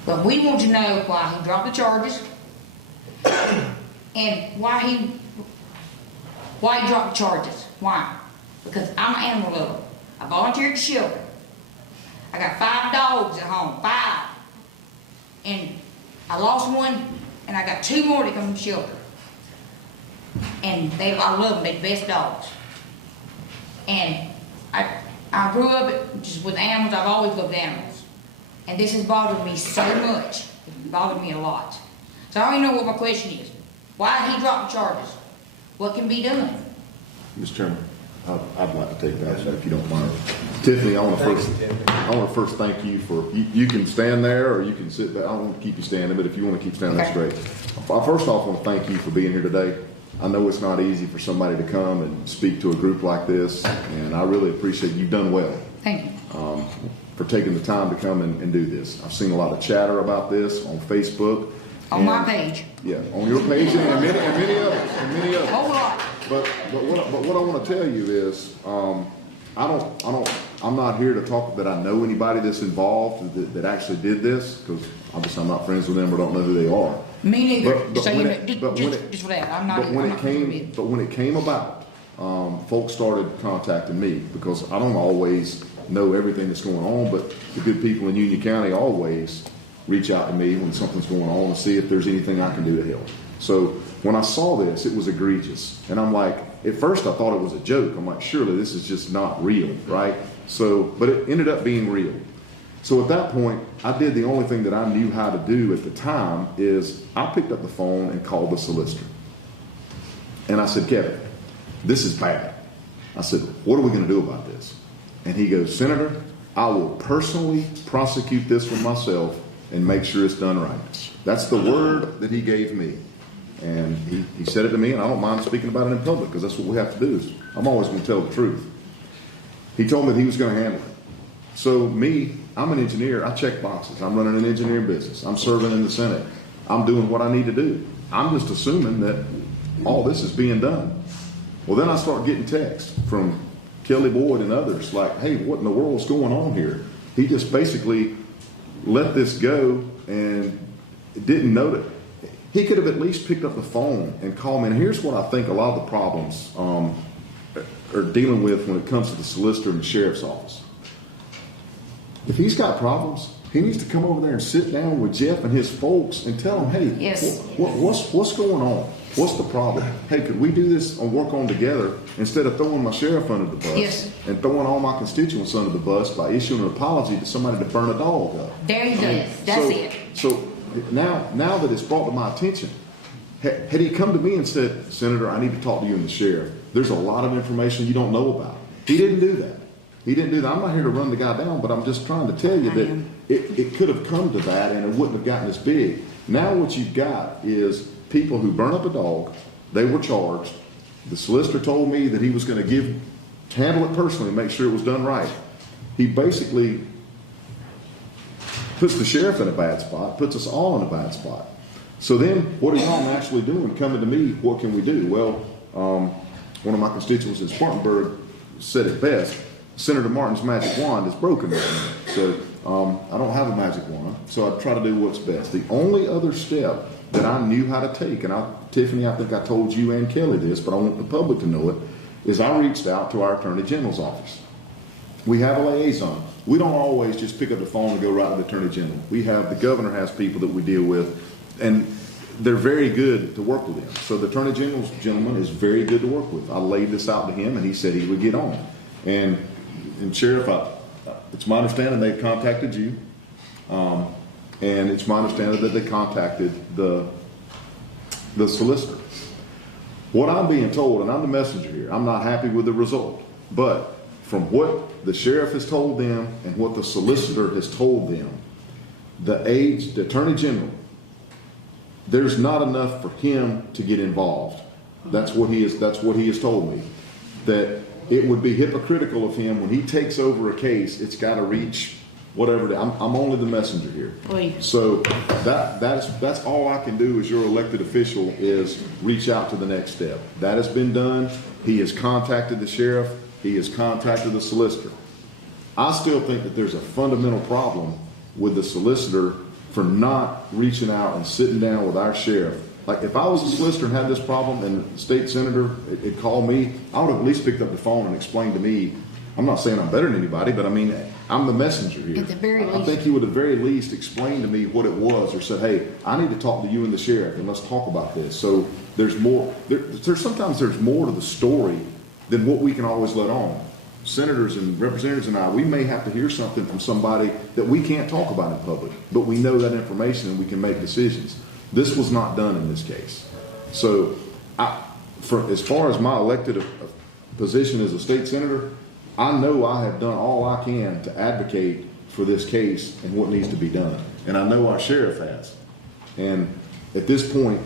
But we want to know why he dropped the charges and why he dropped the charges. Why? Because I'm an animal lover. I volunteered to shelter. I got 5 dogs at home, 5. And I lost one, and I got 2 more that come from shelter. And I love them, they're the best dogs. And I grew up just with animals, I've always loved animals. And this has bothered me so much. It bothered me a lot. So I already know what my question is. Why did he drop the charges? What can be done? Mr. Chairman, I'd like to take that, if you don't mind. Tiffany, I want to first thank you for, you can stand there or you can sit back. I don't want to keep you standing, but if you want to keep standing, that's great. I first off want to thank you for being here today. I know it's not easy for somebody to come and speak to a group like this, and I really appreciate you've done well. Thank you. For taking the time to come and do this. I've seen a lot of chatter about this on Facebook. On my page. Yeah, on your page and many others. A whole lot. But what I want to tell you is, I'm not here to talk that I know anybody that's involved that actually did this, because obviously I'm not friends with them or don't know who they are. Me neither. But when it came about, folks started contacting me because I don't always know everything that's going on, but the good people in Union County always reach out to me when something's going on and see if there's anything I can do to help. So when I saw this, it was egregious. And I'm like, at first I thought it was a joke. I'm like, surely this is just not real, right? So, but it ended up being real. So at that point, I did the only thing that I knew how to do at the time is I picked up the phone and called the solicitor. And I said, Kevin, this is bad. I said, what are we going to do about this? And he goes, Senator, I will personally prosecute this one myself and make sure it's done right. That's the word that he gave me. And he said it to me, and I don't mind speaking about it in public because that's what we have to do. I'm always going to tell the truth. He told me that he was going to handle it. So me, I'm an engineer. I check boxes. I'm running an engineering business. I'm serving in the Senate. I'm doing what I need to do. I'm just assuming that all this is being done. Well, then I start getting texts from Kelly Boyd and others like, hey, what in the world is going on here? He just basically let this go and didn't know that. He could have at least picked up the phone and called me. And here's what I think a lot of the problems are dealing with when it comes to the solicitor and the sheriff's office. If he's got problems, he needs to come over there and sit down with Jeff and his folks and tell them, hey, Yes. what's going on? What's the problem? Hey, could we do this and work on together instead of throwing my sheriff under the bus Yes. and throwing all my constituents under the bus by issuing an apology to somebody to burn a dog up? There you go. That's it. So now that it's brought to my attention, had he come to me and said, Senator, I need to talk to you and the sheriff. There's a lot of information you don't know about. He didn't do that. He didn't do that. I'm not here to run the guy down, but I'm just trying to tell you that it could have come to that and it wouldn't have gotten this big. Now what you've got is people who burn up a dog. They were charged. The solicitor told me that he was going to handle it personally, make sure it was done right. He basically puts the sheriff in a bad spot, puts us all in a bad spot. So then what are y'all naturally doing? Coming to me, what can we do? Well, one of my constituents in Spartanburg said it best. Senator Martin's magic wand is broken right now. So I don't have a magic wand, so I try to do what's best. The only other step that I knew how to take, and Tiffany, I think I told you and Kelly this, but I want the public to know it, is I reached out to our Attorney General's office. We have a liaison. We don't always just pick up the phone and go right to the Attorney General. The governor has people that we deal with, and they're very good to work with them. So the Attorney General's gentleman is very good to work with. I laid this out to him, and he said he would get on. And Sheriff, it's my understanding they've contacted you, and it's my understanding that they contacted the solicitor. What I'm being told, and I'm the messenger here, I'm not happy with the result, but from what the sheriff has told them and what the solicitor has told them, the Attorney General, there's not enough for him to get involved. That's what he has told me. That it would be hypocritical of him when he takes over a case. It's got to reach whatever. I'm only the messenger here. Please. So that's all I can do as your elected official is reach out to the next step. That has been done. He has contacted the sheriff. He has contacted the solicitor. I still think that there's a fundamental problem with the solicitor for not reaching out and sitting down with our sheriff. Like if I was a solicitor and had this problem and the state senator had called me, I would have at least picked up the phone and explained to me. I'm not saying I'm better than anybody, but I mean, I'm the messenger here. At the very least. I think he would at the very least explain to me what it was or said, hey, I need to talk to you and the sheriff and let's talk about this. So there's more. Sometimes there's more to the story than what we can always let on. Senators and representatives and we may have to hear something from somebody that we can't talk about in public, but we know that information and we can make decisions. This was not done in this case. So as far as my elected position as a state senator, I know I have done all I can to advocate for this case and what needs to be done. And I know our sheriff has. And at this point,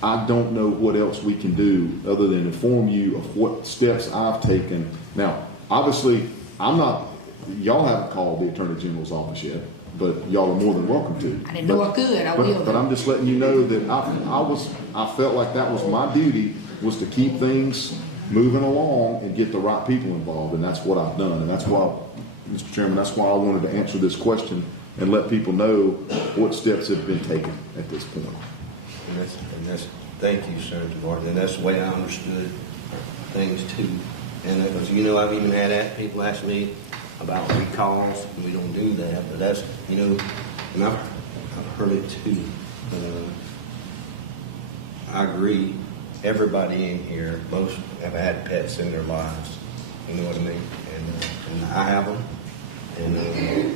I don't know what else we can do other than inform you of what steps I've taken. Now, obviously, y'all haven't called the Attorney General's office yet, but y'all are more than welcome to. I didn't know I could. I will. But I'm just letting you know that I felt like that was my duty, was to keep things moving along and get the right people involved, and that's what I've done. And that's why, Mr. Chairman, that's why I wanted to answer this question and let people know what steps have been taken at this point. Thank you, Senator Martin. And that's the way I understood things too. And because I've even had people ask me about recalls, and we don't do that. But that's and I've heard it too. I agree. Everybody in here, most have had pets in their lives. You know what I mean? And I have them, and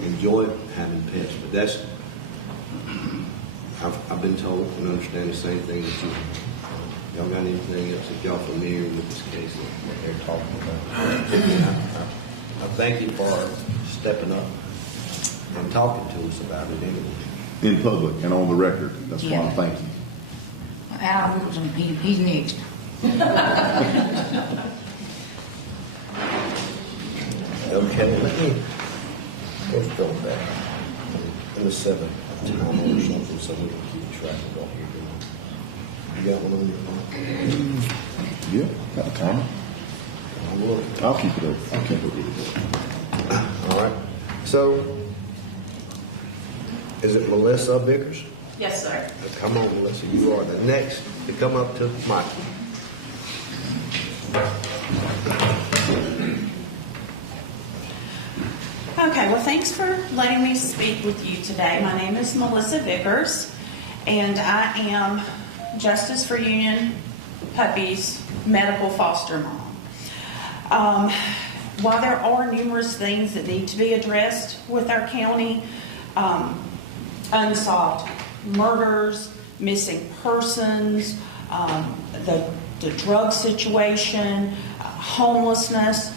enjoy having pets. But that's I've been told and understand the same thing that you. Y'all got anything else that y'all familiar with this case that they're talking about? I thank you for stepping up and talking to us about it anyway. In public and on the record. That's why I thank you. Al Wilson, he's next. Okay, Let's go with that. And the 7 to normal or something, so we can keep track of all you're doing. You got one on your phone? Yeah, got a timer. I'll look. I'll keep it up. I'll keep it with All right. So, is it Melissa Vickers? Yes, sir. Come on, Melissa. You are the next to come up to Mike. Okay, well, thanks for letting me speak with you today. My name is Melissa Vickers, and I am Justice for Union Puppies medical foster mom. While there are numerous things that need to be addressed with our county, unsolved murders, missing persons, the drug situation, homelessness,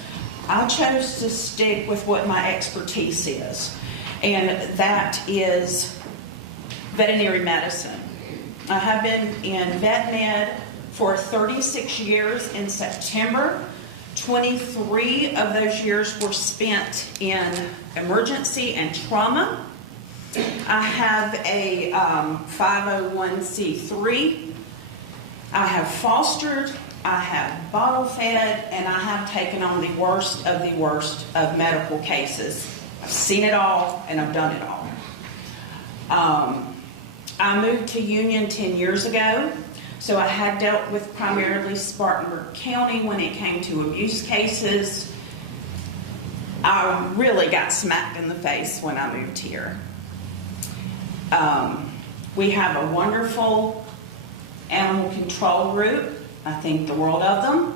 I chose to stick with what my expertise is, and that is veterinary medicine. I have been in vet med for 36 years. In September, 23 of those years were spent in emergency and trauma. I have a 501c3. I have fostered, I have bottle fed, and I have taken on the worst of medical cases. I've seen it all, and I've done it all. I moved to Union 10 years ago, so I had dealt with primarily Spartanburg County when it came to abuse cases. I really got smacked in the face when I moved here. We have a wonderful animal control group. I think the world of them.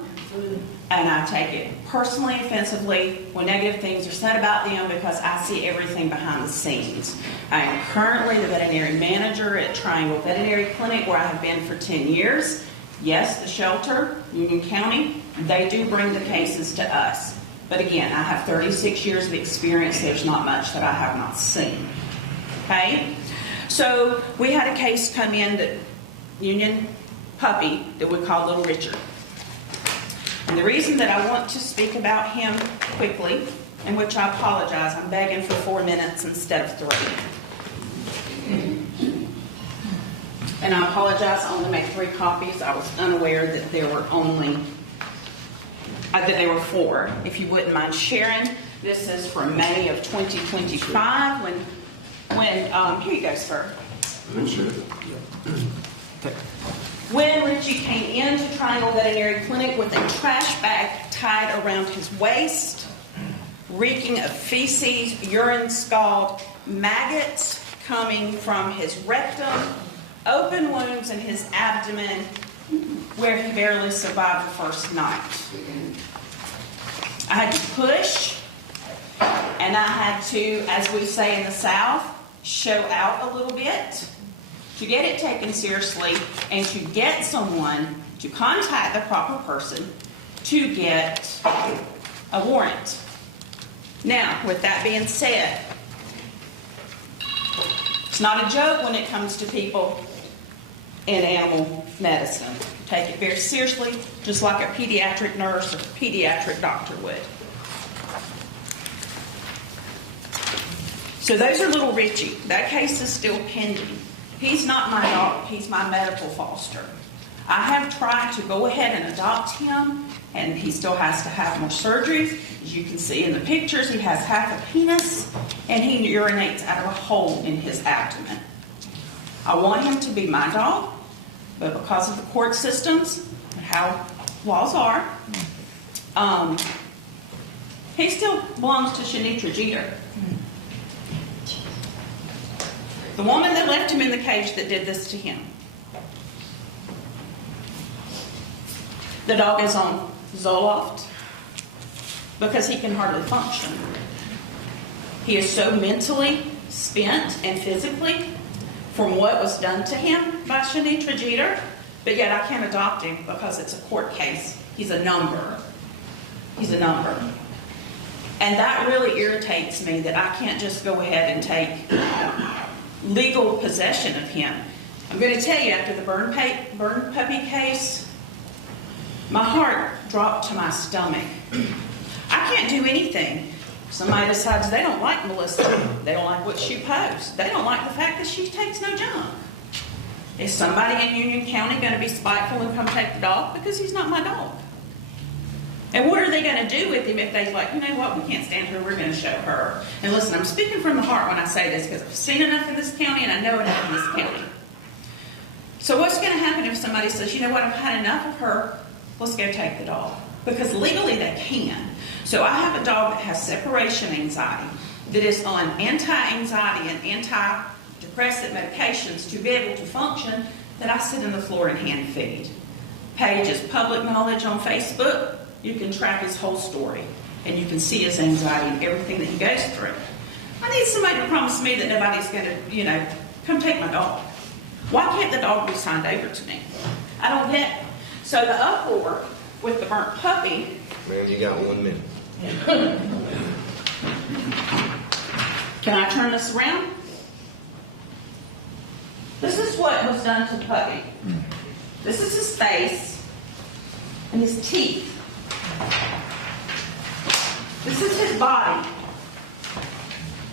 And I take it personally offensively when negative things are said about them because I see everything behind the scenes. I am currently the veterinary manager at Triangle Veterinary Clinic where I have been for 10 years. Yes, the shelter, Union County, they do bring the cases to us. But again, I have 36 years of experience. There's not much that I have not seen. Okay? So we had a case come in that Union puppy that we call Little Richard. And the reason that I want to speak about him quickly, in which I apologize, I'm begging for 4 minutes instead of 3. And I apologize, I only made 3 copies. I was unaware that there were four. If you wouldn't mind sharing, this is from May of 2025 when here you go, sir. When Richie came into Triangle Veterinary Clinic with a trash bag tied around his waist, reeking of feces, urine, scald, maggots coming from his rectum, open wounds in his abdomen where he barely survived the first night. I had to push, and I had to, as we say in the South, show out a little bit to get it taken seriously and to get someone to contact the proper person to get a warrant. Now, with that being said, it's not a joke when it comes to people in animal medicine. Take it very seriously, just like a pediatric nurse or a pediatric doctor would. So those are Little Richie. That case is still pending. He's not my dog, he's my medical foster. I have tried to go ahead and adopt him, and he still has to have more surgeries. As you can see in the pictures, he has half a penis, and he urinates out of a hole in his abdomen. I want him to be my dog, but because of the court systems, and how laws are, he still belongs to Shanitra Jeter. The woman that left him in the cage that did this to him. The dog is on Zoloft because he can hardly function. He is so mentally spent and physically from what was done to him by Shanitra Jeter, but yet I can't adopt him because it's a court case. He's a number. He's a number. And that really irritates me that I can't just go ahead and take legal possession of him. I'm going to tell you, after the burn puppy case, my heart dropped to my stomach. I can't do anything Somebody decides they don't like Melissa, they don't like what she posts, they don't like the fact that she takes no junk. Is somebody in Union County going to be spiteful and come take the dog? Because he's not my dog. And what are they going to do with him if they're like, you know what, we can't stand her, we're going to show her. And listen, I'm speaking from the heart when I say this because I've seen enough in this county and I know enough in this county. So what's going to happen if somebody says, you know what, I've had enough of her, let's go take the dog? Because legally they can. So I have a dog that has separation anxiety, that is on anti-anxiety and antidepressant medications to be able to function, that I sit on the floor and hand feed. Page is public knowledge on Facebook. You can track his whole story, and you can see his anxiety and everything that he goes through. I need somebody to promise me that nobody's going to, come take my dog. Why can't the dog be signed over to me? I don't get it. So the uproar with the burnt puppy. Man, you got 1 minute. Can I turn this around? This is what was done to the puppy. This is his face and his teeth. This is his body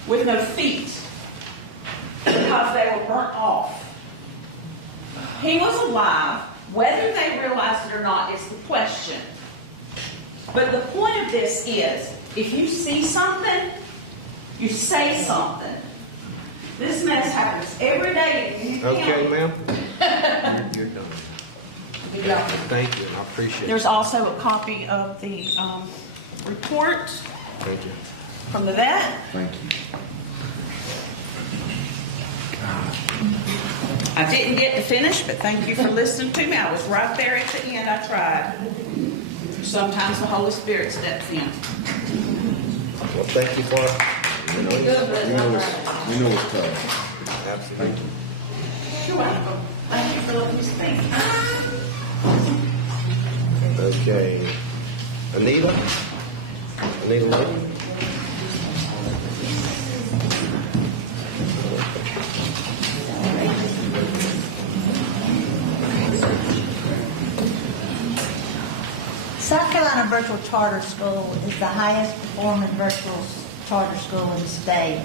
with no feet because they were burnt off. He was alive. Whether they realized it or not is the question. But the point of this is, if you see something, you say something. This mess happens every day. Okay, ma'am. You're done. Thank you. I appreciate it. There's also a copy of the report Thank you. from the vet. Thank you. I didn't get to finish, but thank you for listening to me. I was right there at the end. I tried. Sometimes the Holy Spirit steps in. Well, thank you for We know it's tough. absolutely. You're welcome. Thank you for letting me speak. Okay. Anita? Anita Lady? South Carolina Virtual Charter School is the highest performing virtual charter school in the state.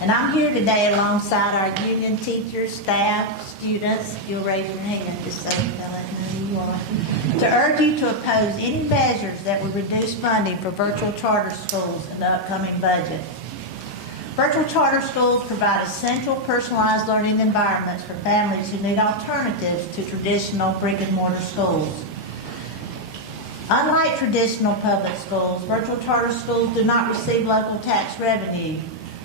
And I'm here today alongside our union teachers, staff, students, you'll raise your hand just so you know who you are, to urge you to oppose any measures that would reduce funding for virtual charter schools in the upcoming budget. Virtual charter schools provide essential personalized learning environments for families who need alternatives to traditional brick-and-mortar schools. Unlike traditional public schools, virtual charter schools do not receive local tax revenue,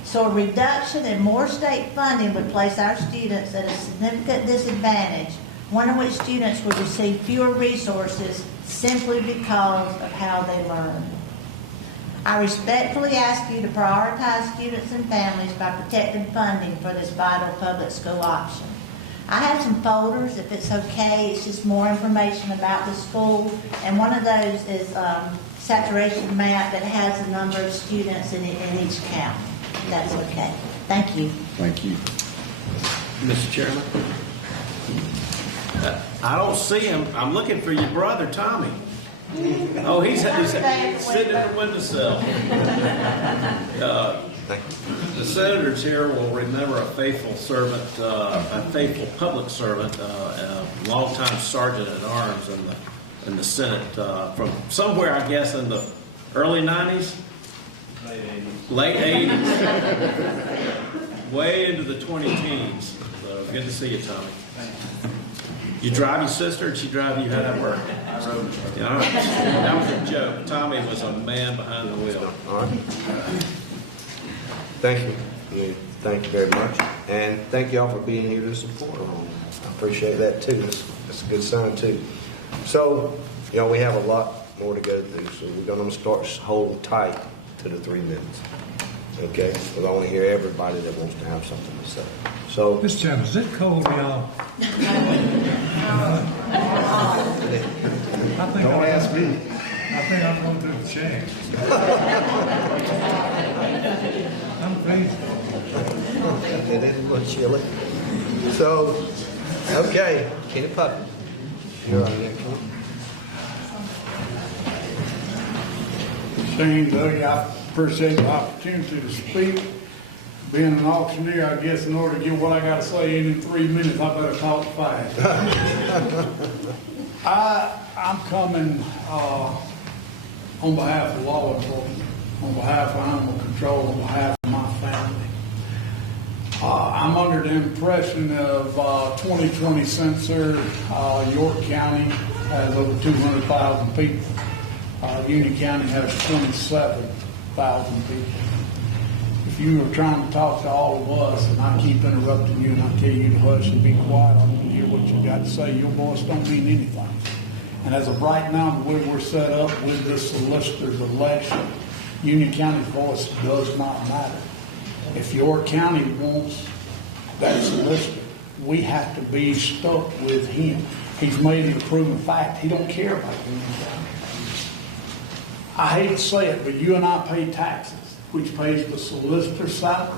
so a reduction in more state funding would place our students at a significant disadvantage, one in which students would receive fewer resources simply because of how they learn. I respectfully ask you to prioritize students and families by protecting funding for this vital public school option. I have some folders, if it's okay. It's just more information about the school. And one of those is saturation map that has the number of students in each county. If that's okay. Thank you. Thank you. Mr. Chairman? I don't see him. I'm looking for your brother, Tommy. Oh, he's sitting in the windowsill. The senators here will remember a faithful servant, a faithful public servant, a longtime sergeant at arms in the Senate from somewhere, I guess, in the early 90s? Late 80s. Way into the 20-teens. So good to see you, Tommy. You drive your sister, and she drive you how that work? Yeah, that was a joke. Tommy was a man behind the wheel. All right. Thank you. Thank you very much. And thank y'all for being here to support them. I appreciate that too. That's a good sign too. So, we have a lot more to go through. So we're going to start hold tight to the 3 minutes. Okay? Because I want to hear everybody that wants to have something to say. So, Mr. Chairman, is it cold, y'all? Don't ask me. I think I'm going to do the change. I'm crazy. it is a little chilly. So, okay, Kenny Puppy. You're on next one. Shane, buddy, Appreciate the opportunity to speak. Being an auctioneer, I guess in order to get what I gotta say in 3 minutes, I better talk fast. I'm coming, on behalf of law enforcement, on behalf of animal control, on behalf of my family. I'm under the impression of 2020 census, York County has over 200,000 people. Union County has 27,000 people. If you are trying to talk to all of us, and I keep interrupting you, and I tell you to hush and be quiet, I want to hear what you got to say. Your voice don't mean anything. And as of right now, the way we're set up with this solicitor's election, Union County's voice does not matter. If York County wants that solicitor, we have to be stuck with him. He's made it a proven fact. He don't care about Union County. I hate to say it, but you and I pay taxes, which pays the solicitor's salary,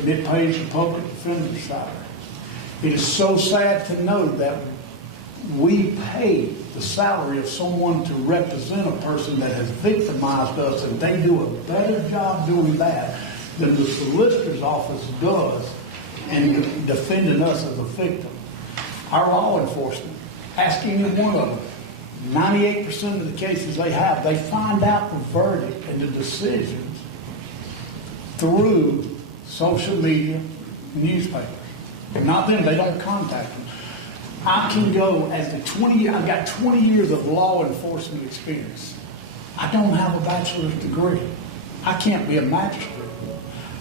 and it pays the public defender's salary. It is so sad to know that we pay the salary of someone to represent a person that has victimized us, and they do a better job doing that than the solicitor's office does in defending us as a victim. Our law enforcement, ask any one of them, 98% of the cases they have, they find out the verdict and the decisions through social media, newspapers. Not them, they don't contact them. I can go as a 20 I've got 20 years of law enforcement experience. I don't have a bachelor's degree. I can't be a magistrate.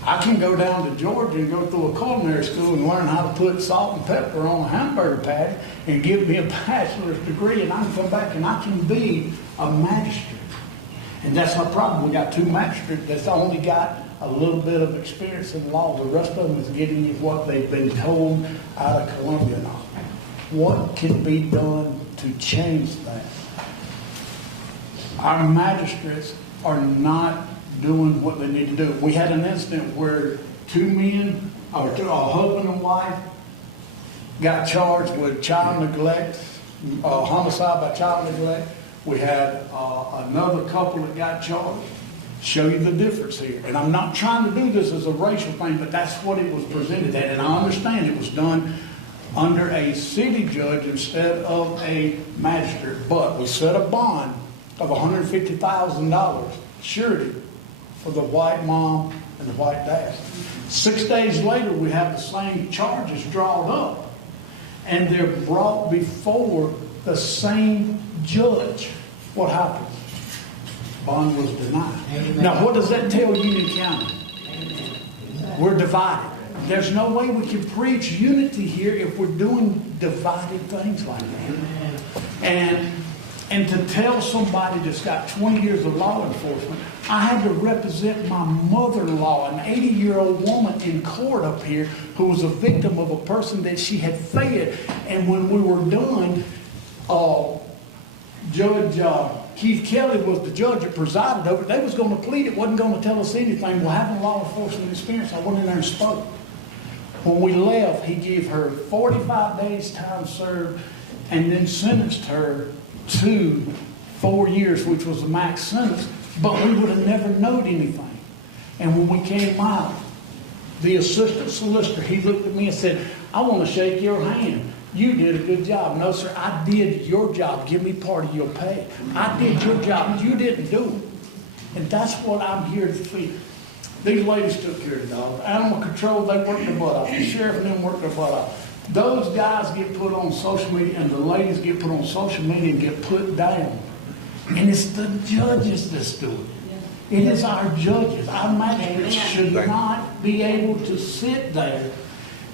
I can go down to Georgia and go through a culinary school and learn how to put salt and pepper on a hamburger patty and give me a bachelor's degree, and I can come back and I can be a magistrate. And that's my problem. We got two magistrates that's only got a little bit of experience in law. The rest of them is getting you what they've been told out of Columbia now. What can be done to change that? Our magistrates are not doing what they need to do. We had an incident where two men, or a husband and wife, got charged with child neglect, homicide by child neglect. We had another couple that got charged. Show you the difference here. And I'm not trying to do this as a racial thing, but that's what it was presented at. And I understand it was done under a city judge instead of a magistrate. But we set a bond of $150,000 surety for the white mom and the white dad. 6 days later, we have the same charges drawn up, and they're brought before the same judge. What happens? Bond was denied. Amen. Now, what does that tell Union County? We're divided. There's no way we can preach unity here if we're doing divided things like that. And to tell somebody that's got 20 years of law enforcement, I had to represent my mother-in-law, an 80-year-old woman in court up here who was a victim of a person that she had fed. And when we were done, Judge Keith Kelly was the judge that presided over it. They was going to plead it, wasn't going to tell us anything. Well, having law enforcement experience, I went in there and spoke. When we left, he gave her 45 days time served and then sentenced her to 4 years, which was the max sentence, but we would have never known anything. And when we came out, the assistant solicitor, he looked at me and said, I want to shake your hand. You did a good job. No, sir, I did your job. Give me part of your pay. I did your job. You didn't do it. And that's what I'm here to feed. These ladies took care of the dogs. Animal control, they worked their butt off. The sheriff and them worked their butt off. Those guys get put on social media, and the ladies get put on social media and get put down. And it's the judges that's doing it. It is our judges. Our magistrates should not be able to sit there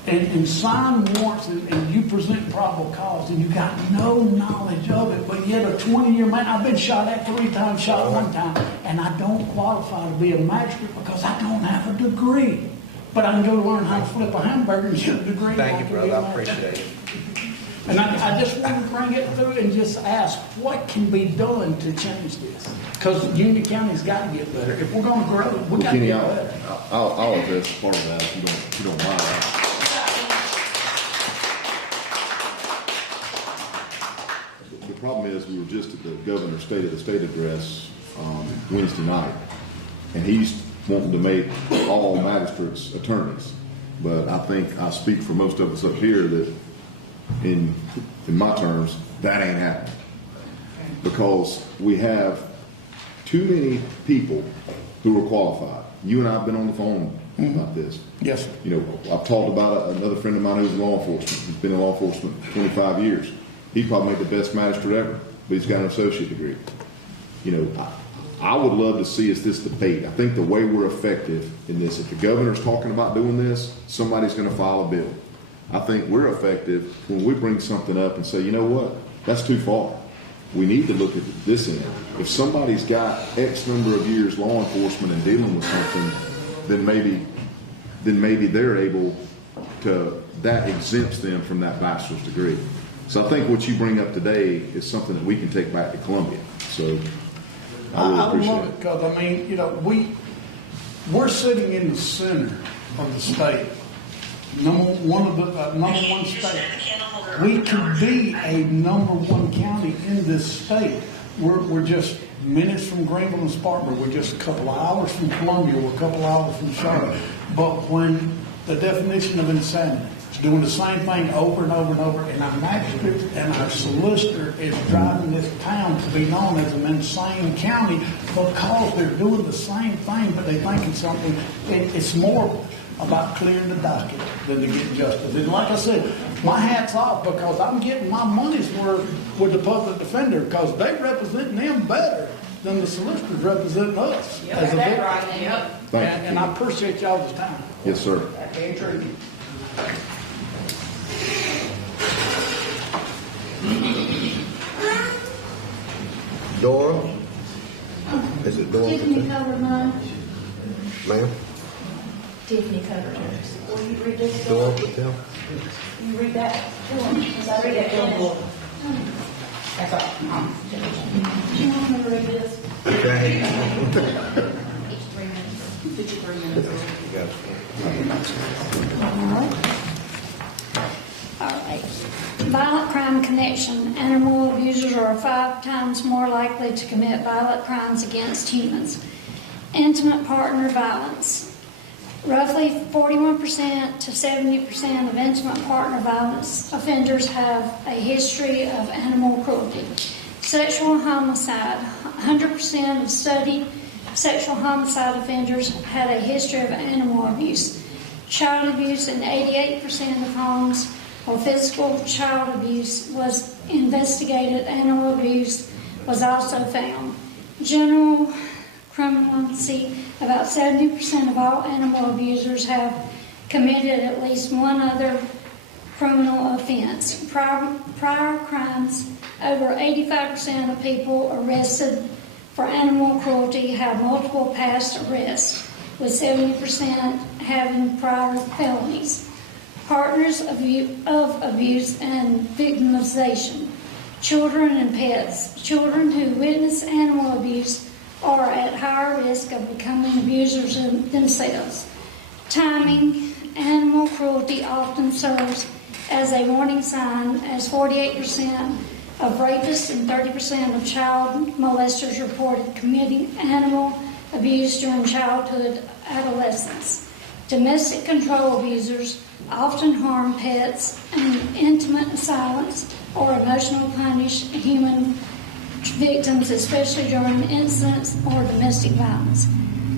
and sign warrants and you present probable cause and you got no knowledge of it, but yet a 20-year man, I've been shot at 3 times, shot 1 time, and I don't qualify to be a magistrate because I don't have a degree. But I can go learn how to flip a hamburger and get a degree. Thank you, brother. I appreciate it. And I just want to bring it through and just ask, what can be done to change this? Because Union County's got to get better. If we're going to grow, we got to get better. I'll address part of that if you don't mind. The problem is we were just at the governor's State of the State address Wednesday night, and he's wanting to make all magistrates attorneys. But I think I speak for most of us up here that, in my terms, that ain't happening, because we have too many people who are qualified. You and I have been on the phone about this. Yes, sir. You know, I've talked about another friend of mine who's in law enforcement. He's been in law enforcement 25 years. He'd probably make the best magistrate ever, but he's got an associate degree. You know, I would love to see us this debate. I think the way we're effective in this, if the governor's talking about doing this, somebody's going to file a bill. I think we're effective when we bring something up and say, you know what, that's too far. We need to look at this end. If somebody's got X number of years law enforcement and dealing with something, then maybe they're able to, that exempts them from that bachelor's degree. So I think what you bring up today is something that we can take back to Columbia. So I really appreciate it. Because, I mean, you know, we're sitting in the center of the state. Number one state. We could be a number one county in this state. We're just minutes from Greenville and Spartanburg. We're just a couple of hours from Columbia. We're a couple of hours from Charlotte. But when the definition of insanity is doing the same thing over and over and over, and our magistrate and our solicitor is driving this town to be known as an insane county because they're doing the same thing, but they're thinking something. It's more about clearing the docket than to get justice. And like I said, my hat's off because I'm getting my money's worth with the public defender because they represent them better than the solicitors representing us. Yep, that's right. Yep. And I appreciate y'all's time. Yes, sir. That's very true. Dora? Is it Dora? Tiffany covered mine. Ma'am? Tiffany covered hers. Will you read this? Dora Patel? You read that? Because I read that. That's all. You want me to read this? Okay. Each 3 minutes, 53 minutes. You got it. All right. Violent crime connection. Animal abusers are 5 times more likely to commit violent crimes against humans. Intimate partner violence. Roughly 41% to 70% of intimate partner violence offenders have a history of animal cruelty. Sexual homicide. 100% of studied sexual homicide offenders had a history of animal abuse. Child abuse in 88% of homes where physical child abuse was investigated. Animal abuse was also found. General criminality, about 70% of all animal abusers have committed at least one other criminal offense. Prior crimes, over 85% of people arrested for animal cruelty have multiple past arrests, with 70% having prior felonies. Partners of abuse and victimization. Children and pets. Children who witness animal abuse are at higher risk of becoming abusers themselves. Timing. Animal cruelty often serves as a warning sign, as 48% of rapists and 30% of child molesters reported committing animal abuse during childhood, adolescence. Domestic control abusers often harm pets and intimate silence or emotional punish human victims, especially during incidents or domestic violence.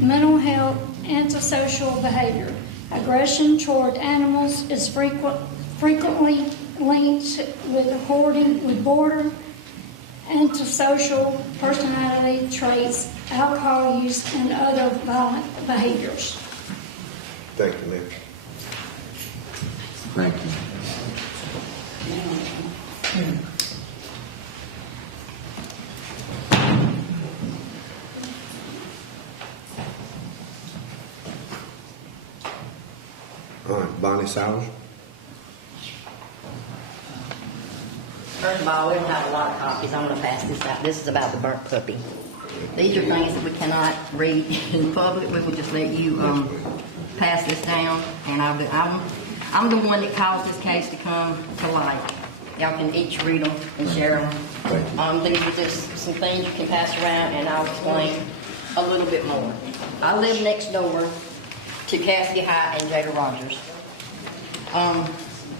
Mental health, antisocial behavior. Aggression toward animals is frequently linked with hoarding, with boredom, antisocial personality traits, alcohol use, and other violent behaviors. Thank you, ma'am. Thank you. All right, Bonnie Sowers. First of all, we don't have a lot of copies. I'm going to pass this out. This is about the burnt puppy. These are things that we cannot read in public. We will just let you pass this down. And I'm the one that caused this case to come to light. Y'all can each read them and share them. These are just some things you can pass around, and I'll explain a little bit more. I live next door to Cassidy High and Jada Rogers. On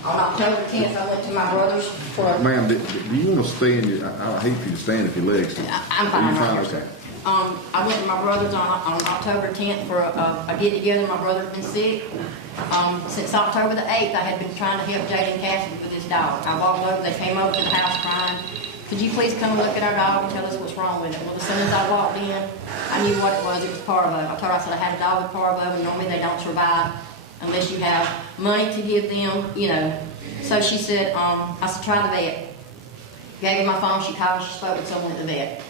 October 10th, I went to my brother's for a... Ma'am, do you want to stay in your, I hate for you to stand if your legs. I'm fine. Are you right fine? here, Okay. I went to my brother's on October 10th for a get-together. My brother's been sick. Since October the 8th, I had been trying to help Jada and Cassidy with this dog. I walked over, they came over to the house crying. Could you please come look at our dog and tell us what's wrong with it? Well, as soon as I walked in, I knew what it was. It was parvo. I told her, I said, I had a dog with parvo, and normally they don't survive unless you have money to give them, you know. So she said, I said, try the vet. Gave her my phone, she called, she spoke with someone at the vet.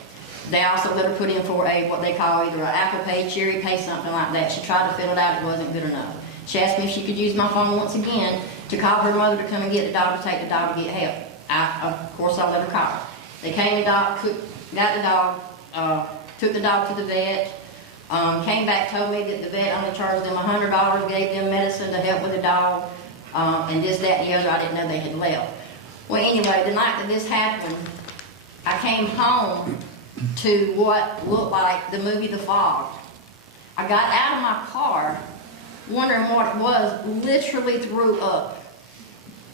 They also let her put in for a, what they call either an Apple Pay, Cherry Pay, something like that. She tried to fill it out, it wasn't good enough. She asked me if she could use my phone once again to call her mother to come and get the dog, to take the dog to get help. Of course, I let her call her. They came, the dog, got the dog, took the dog to the vet, came back, told me that the vet only charged them $100, gave them medicine to help with the dog, and this, that, and the other. I didn't know they had left. Well, anyway, the night that this happened, I came home to what looked like the movie The Fog. I got out of my car, wondering what it was, literally threw up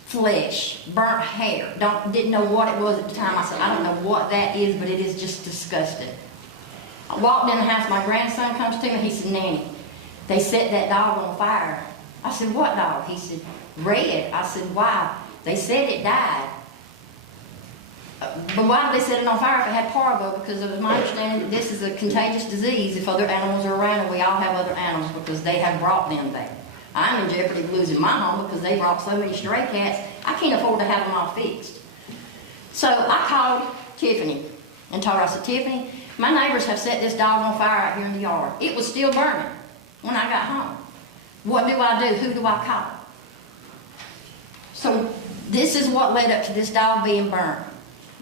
flesh, burnt hair. Didn't know what it was at the time. I said, I don't know what that is, but it is just disgusting. I walked in the house, my grandson comes to me, he said, Nanny, they set that dog on fire. I said, what dog? He said, Red. I said, why? They said it died. But why did they set it on fire if it had parvo? Because it was my understanding that this is a contagious disease if other animals are around, and we all have other animals because they have brought them there. I'm in jeopardy of losing my home because they brought so many stray cats, I can't afford to have them all fixed. So I called Tiffany and told her, I said, Tiffany, my neighbors have set this dog on fire out here in the yard. It was still burning when I got home. What do I do? Who do I call? So this is what led up to this dog being burned.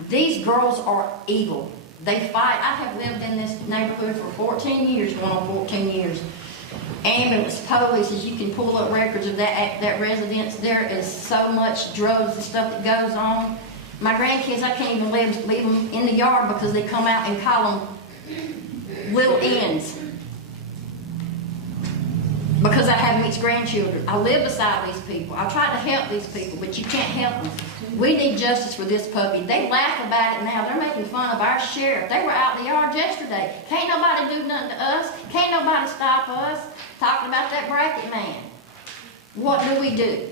These girls are evil. They fight. I have lived in this neighborhood for 14 years, going on 14 years. Ambulance, police, as you can pull up records of that residence, there is so much drugs and stuff that goes on. My grandkids, I can't even leave them in the yard because they come out and call them little ends. Because I have mixed grandchildren. I live beside these people. I try to help these people, but you can't help them. We need justice for this puppy. They laugh about it now. They're making fun of our sheriff. They were out in the yard yesterday. Can't nobody do nothing to us. Can't nobody stop us. Talking about that bracket man. What do we do?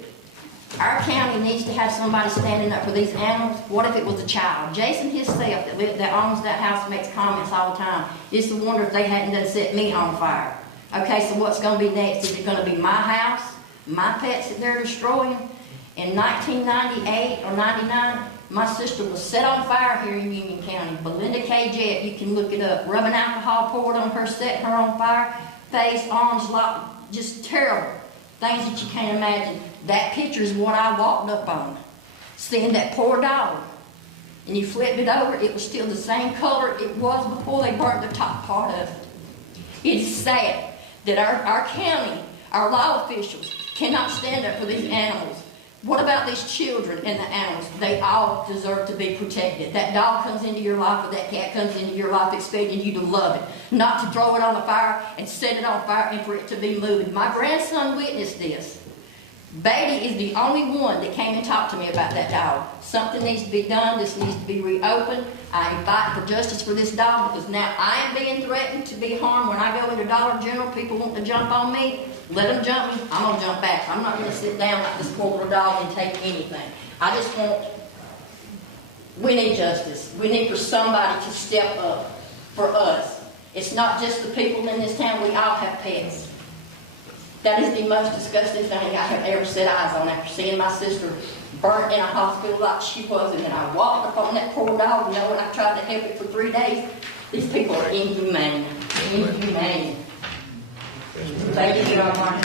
Our county needs to have somebody standing up for these animals. What if it was a child? Jason himself that owns that house makes comments all the time. Used to wonder if they hadn't done set me on fire. Okay, so what's going to be next? Is it going to be my house, my pets that they're destroying? In 1998 or 99, my sister was set on fire here in Union County. Belinda K. Jett, you can look it up. Rubbing alcohol poured on her, setting her on fire. Face, arms locked, just terrible. Things that you can't imagine. That picture is what I walked up on. Seeing that poor dog. And you flip it over, it was still the same color it was before they burnt the top part of it. It's sad that our county, our law officials, cannot stand up for these animals. What about these children and the animals? They all deserve to be protected. That dog comes into your life, or that cat comes into your life expecting you to love it, not to throw it on the fire and set it on fire and for it to be moved. My grandson witnessed this. Beatty is the only one that came and talked to me about that dog. Something needs to be done. This needs to be reopened. I am fighting for justice for this dog because now I am being threatened to be harmed. When I go into Dollar General, people want to jump on me. Let them jump me. I'm going to jump back. I'm not going to sit down like this poor little dog and take anything. I just want, we need justice. We need for somebody to step up for us. It's not just the people in this town. We all have pets. That is the most disgusting thing I have ever set eyes on after seeing my sister burnt in a hospital like she was, and then I walked up on that poor dog, knowing I tried to help it for 3 days. These people are inhumane. Inhumane. Thank you, Your Honor.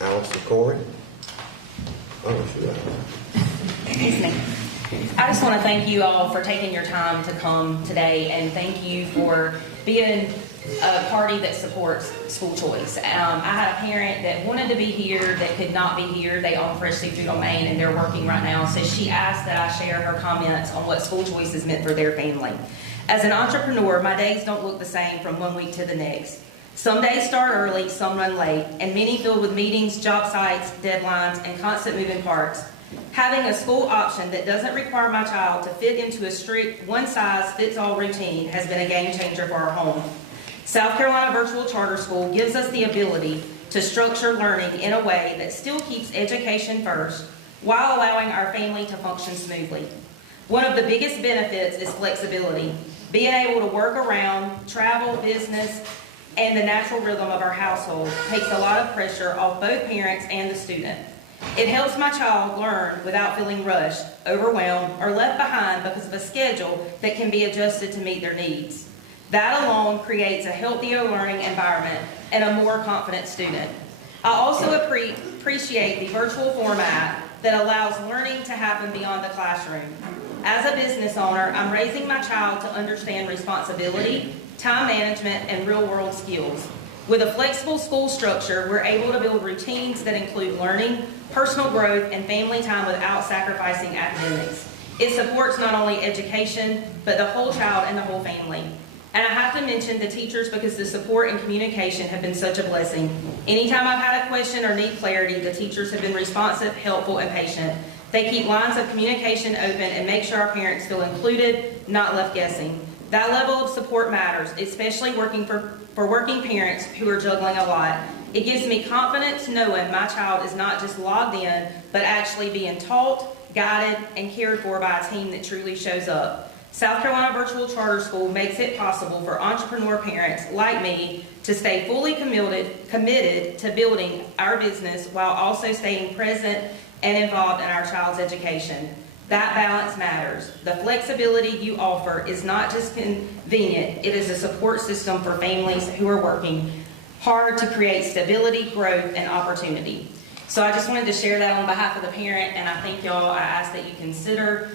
Allison Corey. Oh, sure. Excuse me. I just want to thank you all for taking your time to come today, and thank you for being a party that supports school choice. I had a parent that wanted to be here that could not be here. They own Fresh Seafood on Main and they're working right now. So she asked that I share her comments on what school choice has meant for their family. As an entrepreneur, my days don't look the same from one week to the next. Some days start early, some run late, and many filled with meetings, job sites, deadlines, and constant moving parts. Having a school option that doesn't require my child to fit into a strict one-size-fits-all routine has been a game changer for our home. South Carolina Virtual Charter School gives us the ability to structure learning in a way that still keeps education first while allowing our family to function smoothly. One of the biggest benefits is flexibility. Being able to work around travel, business, and the natural rhythm of our household takes a lot of pressure off both parents and the student. It helps my child learn without feeling rushed, overwhelmed, or left behind because of a schedule that can be adjusted to meet their needs. That alone creates a healthier learning environment and a more confident student. I also appreciate the virtual format that allows learning to happen beyond the classroom. As a business owner, I'm raising my child to understand responsibility, time management, and real-world skills. With a flexible school structure, we're able to build routines that include learning, personal growth, and family time without sacrificing academics. It supports not only education, but the whole child and the whole family. And I have to mention the teachers because the support and communication have been such a blessing. Anytime I've had a question or need clarity, the teachers have been responsive, helpful, and patient. They keep lines of communication open and make sure our parents feel included, not left guessing. That level of support matters, especially for working parents who are juggling a lot. It gives me confidence knowing my child is not just logged in, but actually being taught, guided, and cared for by a team that truly shows up. South Carolina Virtual Charter School makes it possible for entrepreneur parents like me to stay fully committed to building our business while also staying present and involved in our child's education. That balance matters. The flexibility you offer is not just convenient, it is a support system for families who are working hard to create stability, growth, and opportunity. So I just wanted to share that on behalf of the parent, and I thank y'all. I ask that you consider,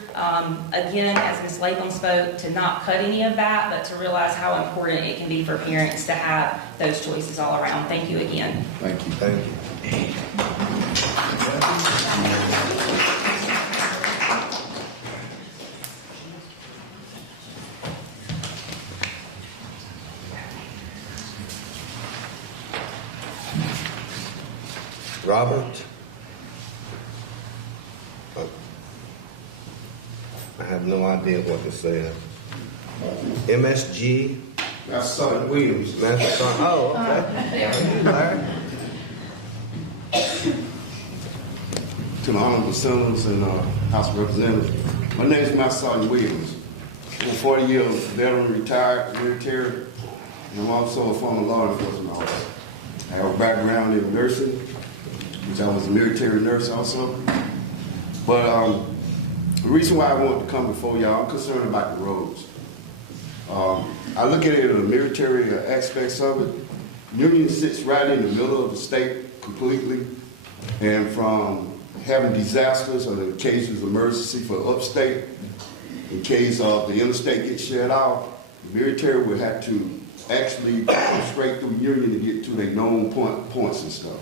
again, as Ms. Latham spoke, to not cut any of that, but to realize how important it can be for parents to have those choices all around. Thank you again. Thank you. Thank you. Robert? I have no idea what to say. MSG? That's Sergeant Williams. Master Sergeant, oh, okay. Larry? To the Honorable Senators and House of Representatives. My name is Master Sergeant Williams. I'm 40 years veteran, retired, military, and I'm also a former law enforcement officer. I have a background in nursing, which I was a military nurse also. But the reason why I wanted to come before y'all, I'm concerned about the roads. I look at it in the military aspects of it. Union sits right in the middle of the state completely, and from having disasters or in cases of emergency for upstate, in case of the interstate gets shut off, the military will have to actually go straight through Union to get to their known points and stuff.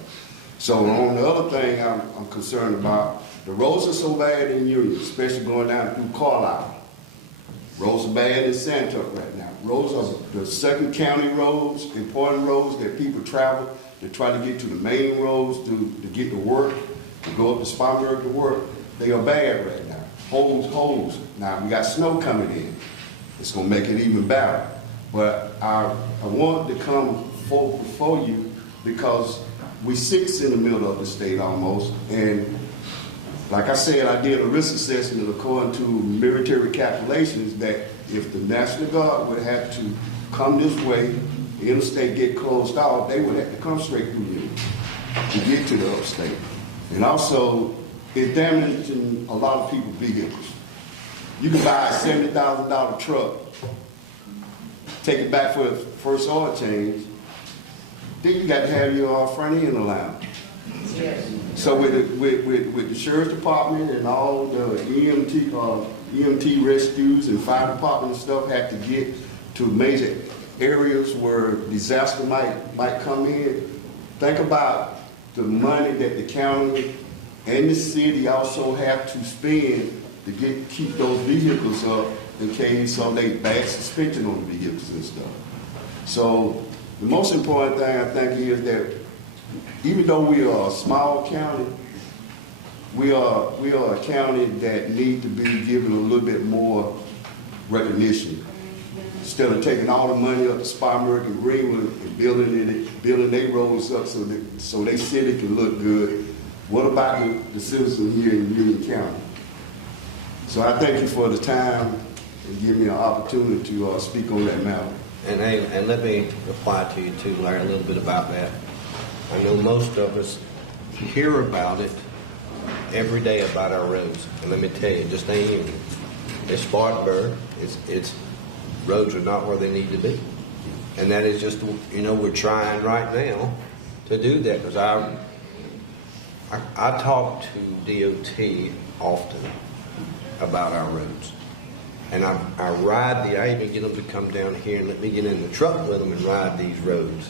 So on the other thing I'm concerned about, the roads are so bad in Union, especially going down through Carlisle. Roads are bad in Santuck right now. Roads are the second county roads, important roads that people travel to try to get to the main roads to get to work, to go up to Spartanburg to work. They are bad right now. Holes. Now we got snow coming in. It's gonna make it even better. But I wanted to come before you because we sits in the middle of the state almost, and like I said, I did a risk assessment according to military calculations that if the National Guard would have to come this way, the interstate get closed off, they would have to come straight through here to get to the upstate. And also, it's damaging a lot of people's vehicles. You can buy a $70,000 truck, take it back for the first oil change, then you got to have your front end allowed. Yes. So with the sheriff's department and all the EMT rescues and fire department and stuff have to get to major areas where disaster might come in, think about the money that the county and the city also have to spend to keep those vehicles up in case of a bad suspension on the vehicles and stuff. So the most important thing I think is that even though we are a small county, we are a county that need to be given a little bit more recognition. Instead of taking all the money up to Spartanburg and Greenwood and building their roads up so they city can look good, what about the citizens here in Union County? So I thank you for the time and give me an opportunity to speak on that matter. And let me reply to you too, Larry, a little bit about that. I know most of us hear about it every day about our roads. And let me tell you, just ain't even. In Spartanburg, it's roads are not where they need to be. And that is just, we're trying right now to do that. Because I talk to DOT often about our roads. And I even get them to come down here and let me get in the truck with them and ride these roads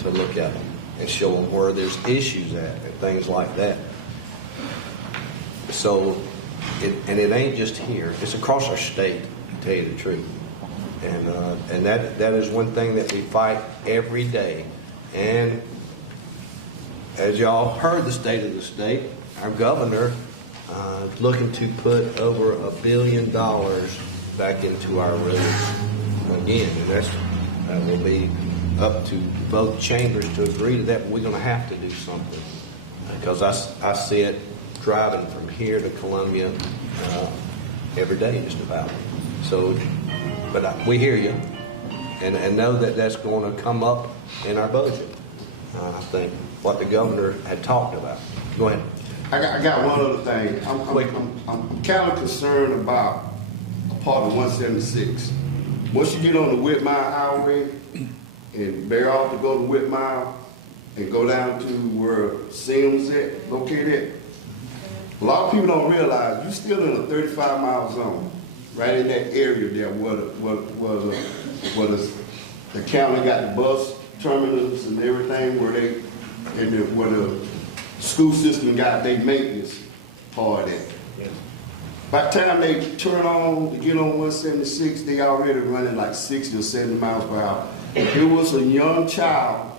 to look at them and show them where there's issues at and things like that. So, it ain't just here. It's across our state, to tell you the truth. And that is one thing that we fight every day. And as y'all heard the state of the state, our governor is looking to put over $1 billion back into our roads again. And that will be up to both chambers to agree to that. But we're going to have to do something because I see it driving from here to Columbia every day just about. So, but we hear you and know that that's going to come up in our budget. I think what the governor had talked about. Go ahead. I got one other thing. I'm kind of concerned about a part of 176. Once you get on the Whit Mile Highway and bear off to go to Whit Mile and go down to where Sims is located, a lot of people don't realize you're still in a 35-mile zone, right in that area there where the county got the bus terminals and everything, where the school system got their maintenance part at. By the time they turn on to get on 176, they already running like 60 or 70 miles per hour. There was a young child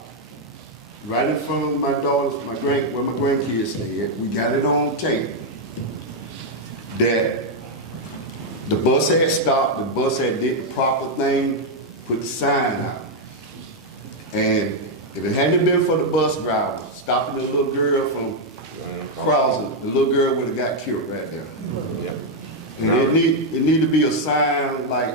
right in front of my daughter's, where my grandkids stay at. We got it on tape that the bus had stopped, the bus had did the proper thing, put the sign out. And if it hadn't been for the bus driver stopping the little girl from crossing, the little girl would have got killed right there. Yeah. And it need to be a sign like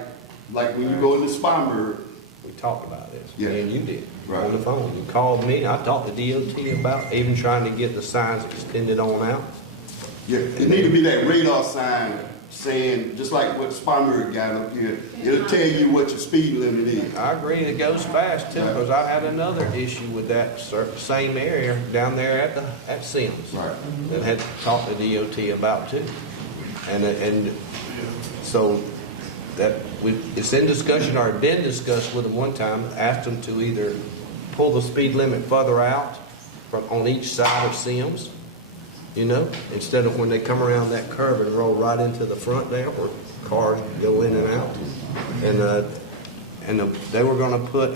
when you go into Spartanburg. We talked about this. Yeah. And you did. Right. On the phone. You called me. I talked to DOT about even trying to get the signs extended on out. Yeah, it need to be that radar sign saying, just like what Spartanburg got up here, it'll tell you what your speed limit is. I agree, it goes fast too, because I had another issue with that same area down there at Sims. Right. That had talked to DOT about too. And so it's in discussion or had been discussed with them one time, asked them to either pull the speed limit further out on each side of Sims, instead of when they come around that curve and roll right into the front there where cars go in and out. And they were going to put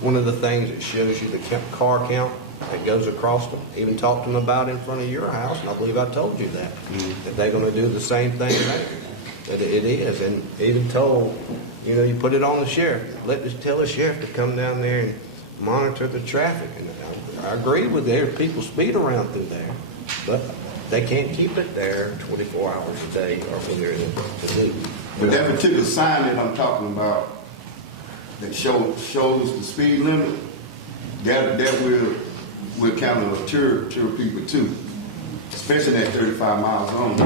one of the things that shows you the car count that goes across them. Even talked to them about in front of your house, and I believe I told you that. That they're going to do the same thing there. That it is. And even told, you put it on the sheriff. Tell the sheriff to come down there and monitor the traffic. And I agree with there. People speed around through there, but they can't keep it there 24 hours a day or when they're in the news. But that particular sign that I'm talking about that shows the speed limit, that will kind of deter people too, especially that 35-mile zone.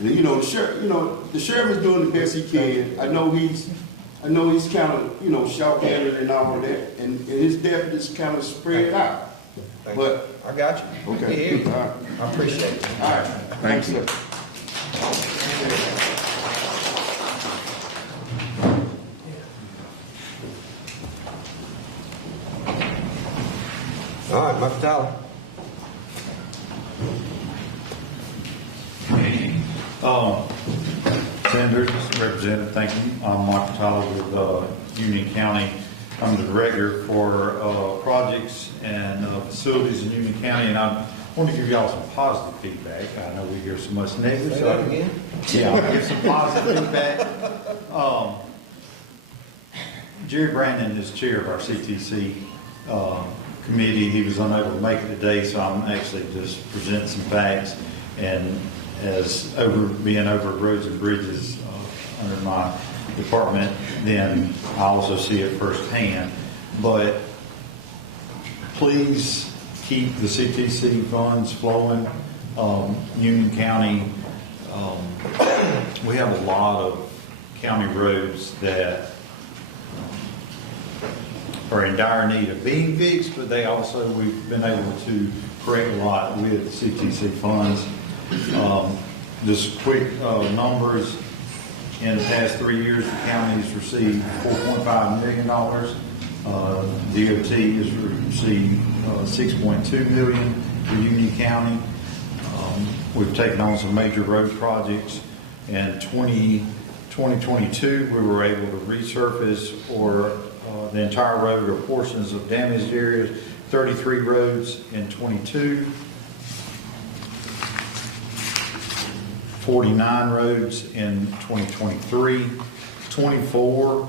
And, the sheriff is doing the best he can. I know he's kind of, short-handed and all of that, and his deputies kind of spread out. But I got you. Okay. All right. I appreciate it. All right. Thank you. All right, Mr. Tyler. Senators, Representative, thank you. I'm Michael Tyler with Union County. I'm the director for projects and facilities in Union County, and I want to give y'all some positive feedback. I know we hear so much negative. Say that again? Yeah, I'll give some positive feedback. Jerry Brandon is chair of our CTC committee. He was unable to make it today, so I'm actually just presenting some facts. And as being over roads and bridges under my department, then I also see it firsthand. But please keep the CTC funds flowing. Union County, we have a lot of county roads that are in dire need of being fixed, but we've been able to correct a lot with CTC funds. Just quick numbers. In the past 3 years, the county has received $4.5 million. DOT has received $6.2 million for Union County. We've taken on some major road projects. In 2022, we were able to resurface or the entire road or portions of damaged areas, 33 roads in 22, 49 roads in 2023, 24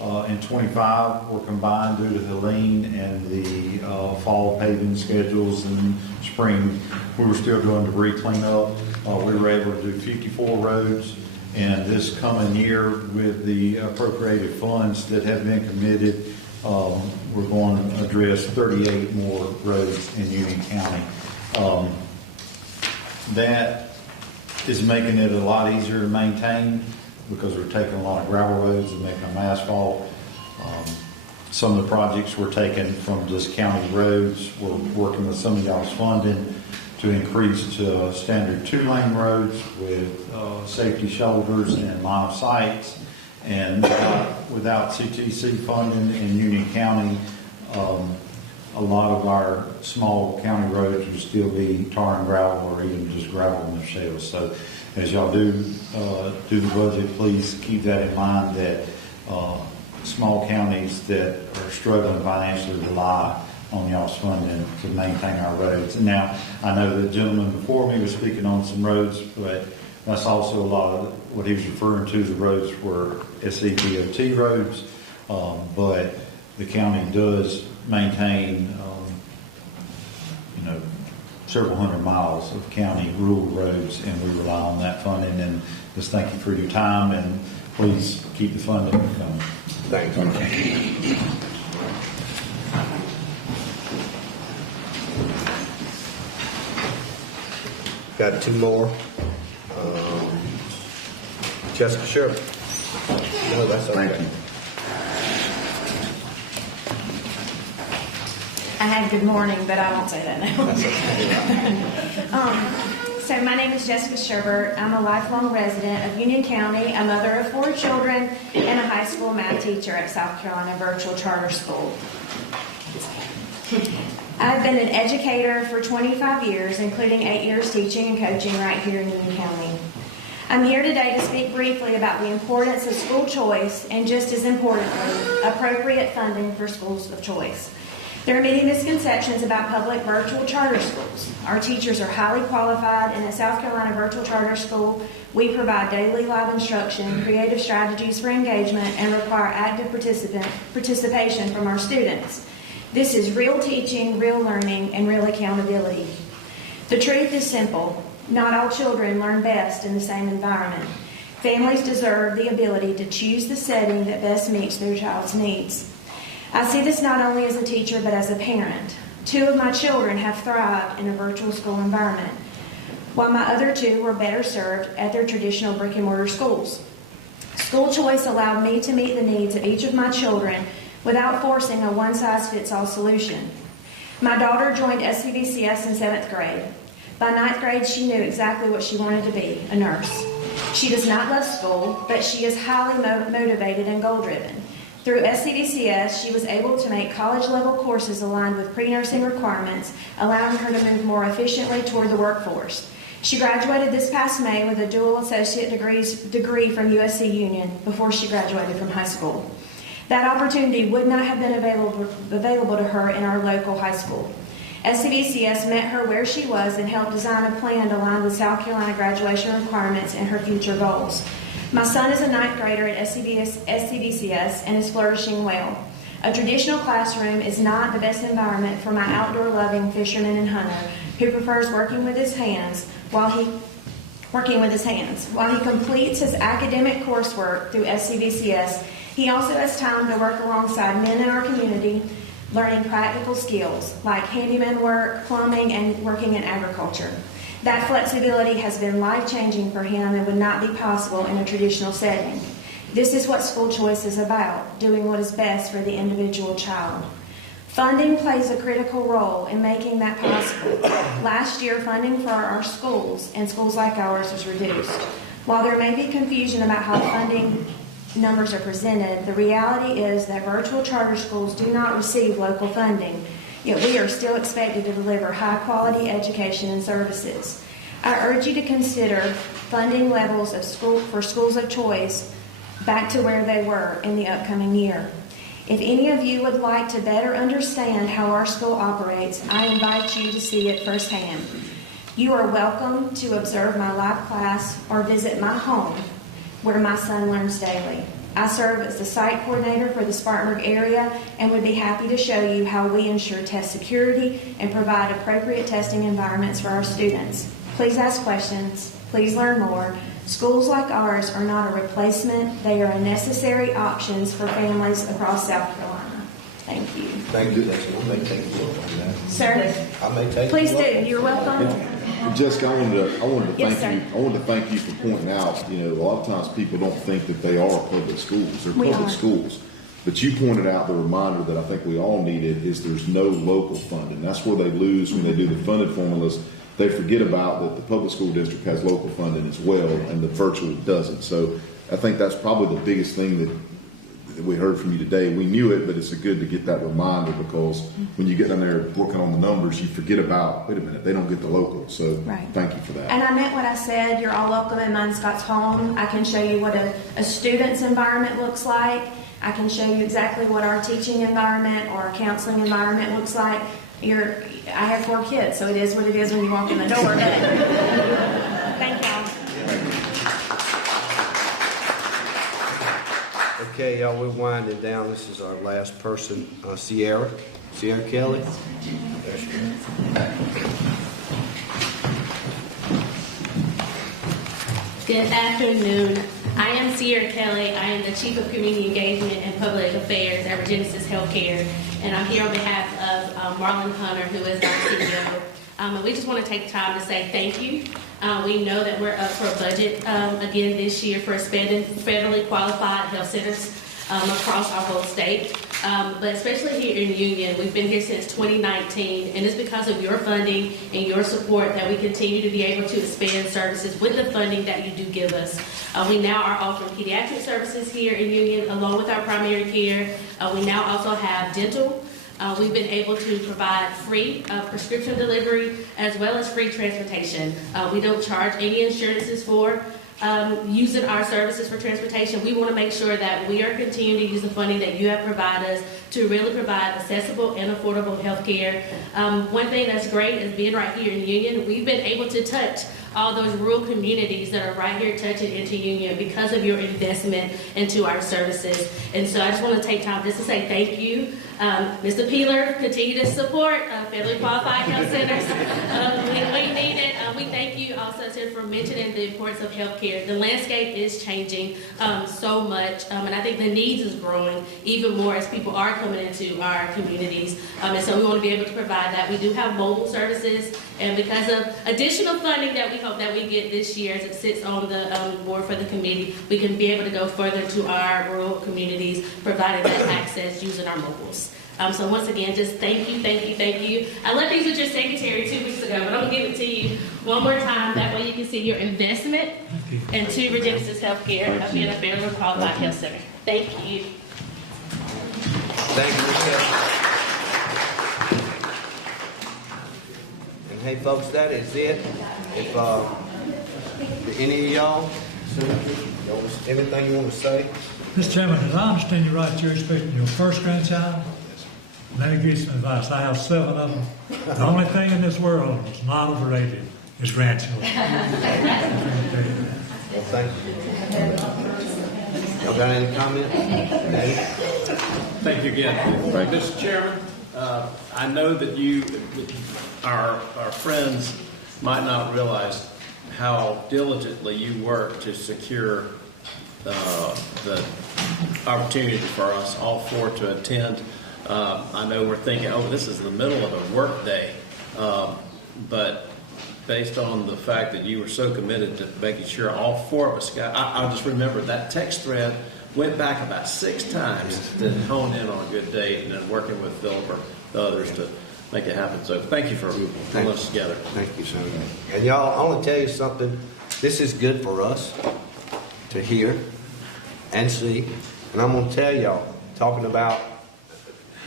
and 25 were combined due to the lean and the fall paving schedules, and spring we were still doing debris cleanup. We were able to do 54 roads, and this coming year with the appropriated funds that have been committed, we're going to address 38 more roads in Union County. That is making it a lot easier to maintain because we're taking a lot of gravel roads and making them asphalt. Some of the projects we're taking from just county roads, we're working with some of y'all's funding to increase to standard 2-lane roads with safety shoulders and line of sights. And without CTC funding in Union County, a lot of our small county roads would still be tar and gravel or even just gravel in the shales. So as y'all do the budget, please keep that in mind that small counties that are struggling financially rely on y'all's funding to maintain our roads. And now, I know the gentleman before me was speaking on some roads, but that's also a lot of what he was referring to. The roads were SCDOT roads, but the county does maintain, several hundred miles of county rural roads, and we rely on that funding. And just thank you for your time, and please keep the funding coming. Thanks. Got two more. Jessica Sherman. No, that's okay. Thank you. I had good morning, but I won't say that now. So my name is Jessica Sherbert. I'm a lifelong resident of Union County, a mother of 4 children, and a high school math teacher at South Carolina Virtual Charter School. I've been an educator for 25 years, including 8 years teaching and coaching right here in Union County. I'm here today to speak briefly about the importance of school choice and, just as importantly, appropriate funding for schools of choice. There are many misconceptions about public virtual charter schools. Our teachers are highly qualified, and at South Carolina Virtual Charter School, we provide daily live instruction, creative strategies for engagement, and require active participation from our students. This is real teaching, real learning, and real accountability. The truth is simple. Not all children learn best in the same environment. Families deserve the ability to choose the setting that best meets their child's needs. I see this not only as a teacher, but as a parent. 2 of my children have thrived in a virtual school environment, while my other 2 were better served at their traditional brick-and-mortar schools. School choice allowed me to meet the needs of each of my children without forcing a one-size-fits-all solution. My daughter joined SCVCS in 7th grade. By 9th grade, she knew exactly what she wanted to be, a nurse. She does not love school, but she is highly motivated and goal-driven. Through SCDCS, she was able to make college-level courses aligned with pre-nursing requirements, allowing her to move more efficiently toward the workforce. She graduated this past May with a dual associate degree from USC Union before she graduated from high school. That opportunity would not have been available to her in our local high school. SCDCS met her where she was and helped design a plan aligned with South Carolina graduation requirements and her future goals. My son is a 9th grader at SCDCS and is flourishing well. A traditional classroom is not the best environment for my outdoor-loving fisherman and hunter who prefers working with his hands while he completes his academic coursework through SCDCS. He also has time to work alongside men in our community, learning practical skills like handyman work, plumbing, and working in agriculture. That flexibility has been life-changing for him and would not be possible in a traditional setting. This is what school choice is about, doing what is best for the individual child. Funding plays a critical role in making that possible. Last year, funding for our schools and schools like ours was reduced. While there may be confusion about how funding numbers are presented, the reality is that virtual charter schools do not receive local funding, yet we are still expected to deliver high-quality education and services. I urge you to consider funding levels for schools of choice back to where they were in the upcoming year. If any of you would like to better understand how our school operates, I invite you to see it firsthand. You are welcome to observe my live class or visit my home where my son learns daily. I serve as the site coordinator for the Spartanburg area and would be happy to show you how we ensure test security and provide appropriate testing environments for our students. Please ask questions. Please learn more. Schools like ours are not a replacement. They are a necessary options for families across South Carolina. Thank you. Thank you. I may take a look on that. Sir? I may take Please a look. do. You're welcome. Jessica, I wanted to Yes, thank you. I wanted to thank you for pointing out. A lot of times people don't think that they are public schools. They're We public are. schools. But you pointed out the reminder that I think we all needed is there's no local funding. That's where they lose when they do the funded formulas. They forget about that the public school district has local funding as well, and the virtual doesn't. So I think that's probably the biggest thing that we heard from you today. We knew it, but it's good to get that reminder because when you get in there working on the numbers, you forget about, wait a minute, they don't get the local. So Right. Thank you for that. And I meant what I said. You're all welcome in Mine Scott's home. I can show you what a student's environment looks like. I can show you exactly what our teaching environment or our counseling environment looks like. I have 4 kids, so it is what it is when you walk in the door. But thank y'all. Okay, y'all, we're winding down. This is our last person, Sierra Kelly. Good afternoon. I am Sierra Kelly. I am the Chief of Community Engagement and Public Affairs at Regenesis Healthcare, and I'm here on behalf of Marlon Hunter, who is our CEO. And we just want to take time to say thank you. We know that we're up for a budget again this year for expanding federally qualified health centers across our whole state. But especially here in Union, we've been here since 2019, and it's because of your funding and your support that we continue to be able to expand services with the funding that you do give us. We now are offering pediatric services here in Union along with our primary care. We now also have dental. We've been able to provide free prescription delivery as well as free transportation. We don't charge any insurances for using our services for transportation. We want to make sure that we are continuing to use the funding that you have provided us to really provide accessible and affordable health care. One thing that's great is being right here in Union, we've been able to touch all those rural communities that are right here touching into Union because of your investment into our services. And so I just want to take time just to say thank you. Mr. Peeler, continue to support federally qualified health centers. We need it. We thank you also, sir, for mentioning the importance of healthcare. The landscape is changing so much, and I think the needs is growing even more as people are coming into our communities. And so we want to be able to provide that. We do have mobile services, and because of additional funding that we hope that we get this year as it sits on the board for the committee, we can be able to go further to our rural communities, providing that access using our mobiles. So once again, just thank you, thank you, thank you. I left these with your secretary 2 weeks ago, but I'm going to give it to you one more time. That way you can see your investment into Regenesis Healthcare of being a federally qualified health center. Thank you. Thank you. And hey, folks, that is it. If any of y'all, anything you want to say? Mr. Chairman, as I understand you right, you're expecting your first grandchild? Let me give you some advice. I have 7 of them. The only thing in this world that's not overrated is grandchildren. Well, thank you. Y'all got any comment? Thank you again. Mr. Chairman, I know that you, our friends, might not realize how diligently you work to secure the opportunity for us all 4 to attend. I know we're thinking, oh, this is the middle of a work day, but based on the fact that you were so committed to making sure all 4 of us got, I just remember that text thread went back about 6 times to hone in on a good date, and then working with Philip or the others to make it happen. So thank you for pulling us together. Thank you, sir. And y'all, I want to tell you something. This is good for us to hear and see. And I'm going to tell y'all, talking about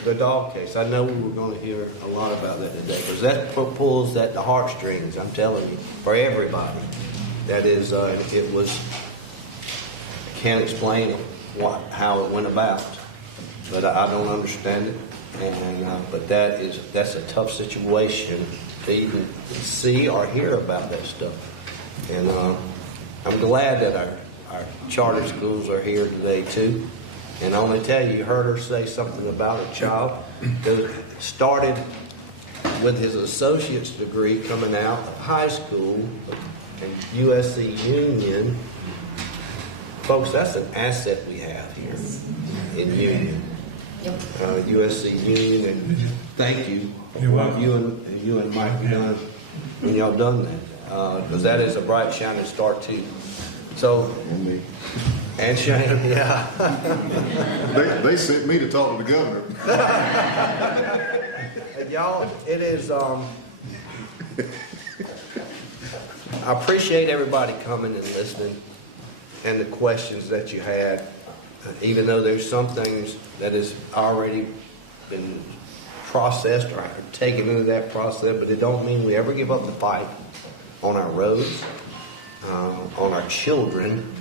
the dog case, I know we were going to hear a lot about that today, because that pulls at the heartstrings, I'm telling you, for everybody. That is, it was, I can't explain how it went about, but I don't understand it. And but that's a tough situation to even see or hear about that stuff. And I'm glad that our charter schools are here today too. And I want to tell you, you heard her say something about a child who started with his associate's degree coming out of high school and USC Union. Folks, that's an asset we have here in Union. USC Union, and thank you for what you and Mike done when y'all done that, because that is a bright shining star too. So, and Shane, yeah. They sent me to talk to the governor. And y'all, it is. I appreciate everybody coming and listening, and the questions that you had. Even though there's some things that has already been processed or taken into that process, but it don't mean we ever give up the fight on our roads, on our children,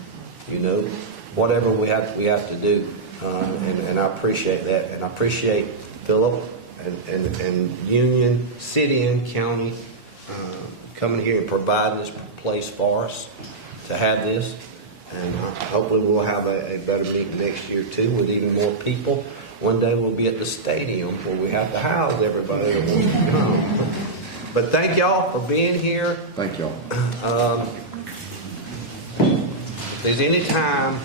whatever we have to do. And I appreciate that. And I appreciate Philip and Union, City and County coming here and providing this place for us to have this. And hopefully we'll have a better meeting next year too, with even more people. One day we'll be at the stadium where we have to house everybody that wants to come. But thank y'all for being here. Thank y'all. If there's any time,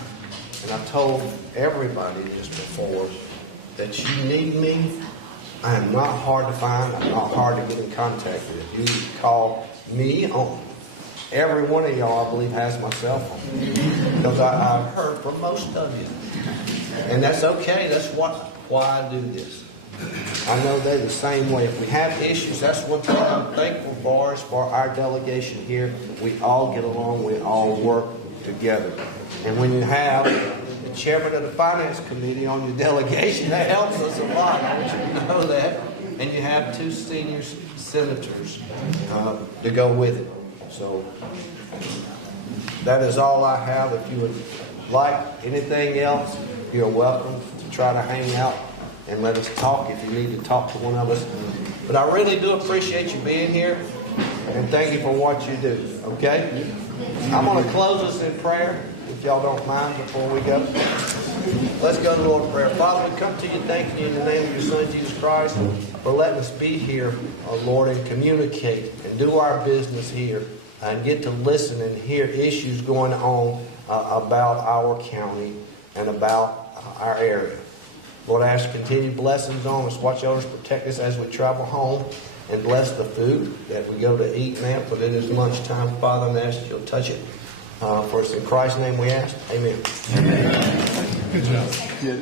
and I've told everybody this before, that you need me, I am not hard to find. I'm not hard to get in contact with. You call me on. Every one of y'all, I believe, has my cell phone. Because I've heard from most of you. And that's okay. That's why I do this. I know they're the same way. If we have issues, that's one thing I'm thankful for is for our delegation here. We all get along. We all work together. And when you have the chairman of the finance committee on your delegation, that helps us a lot. I want you to know that. And you have 2 senior senators to go with it. So that is all I have. If you would like anything else, you're welcome to try to hang out and let us talk if you need to talk to one of us. But I really do appreciate you being here, and thank you for what you do, okay? I'm going to close us in prayer, if y'all don't mind, before we go. Let's go to the Lord in prayer. Father, we come to you thanking you in the name of your Son, Jesus Christ, for letting us be here, Lord, and communicate and do our business here and get to listen and hear issues going on about our county and about our area. Lord, I ask continued blessings on us. Watch over us, protect us as we travel home, and bless the food that we go to eat now, but it is lunchtime. Father, and I ask that you'll touch it. For us in Christ's name we ask. Amen. Good job. Yeah,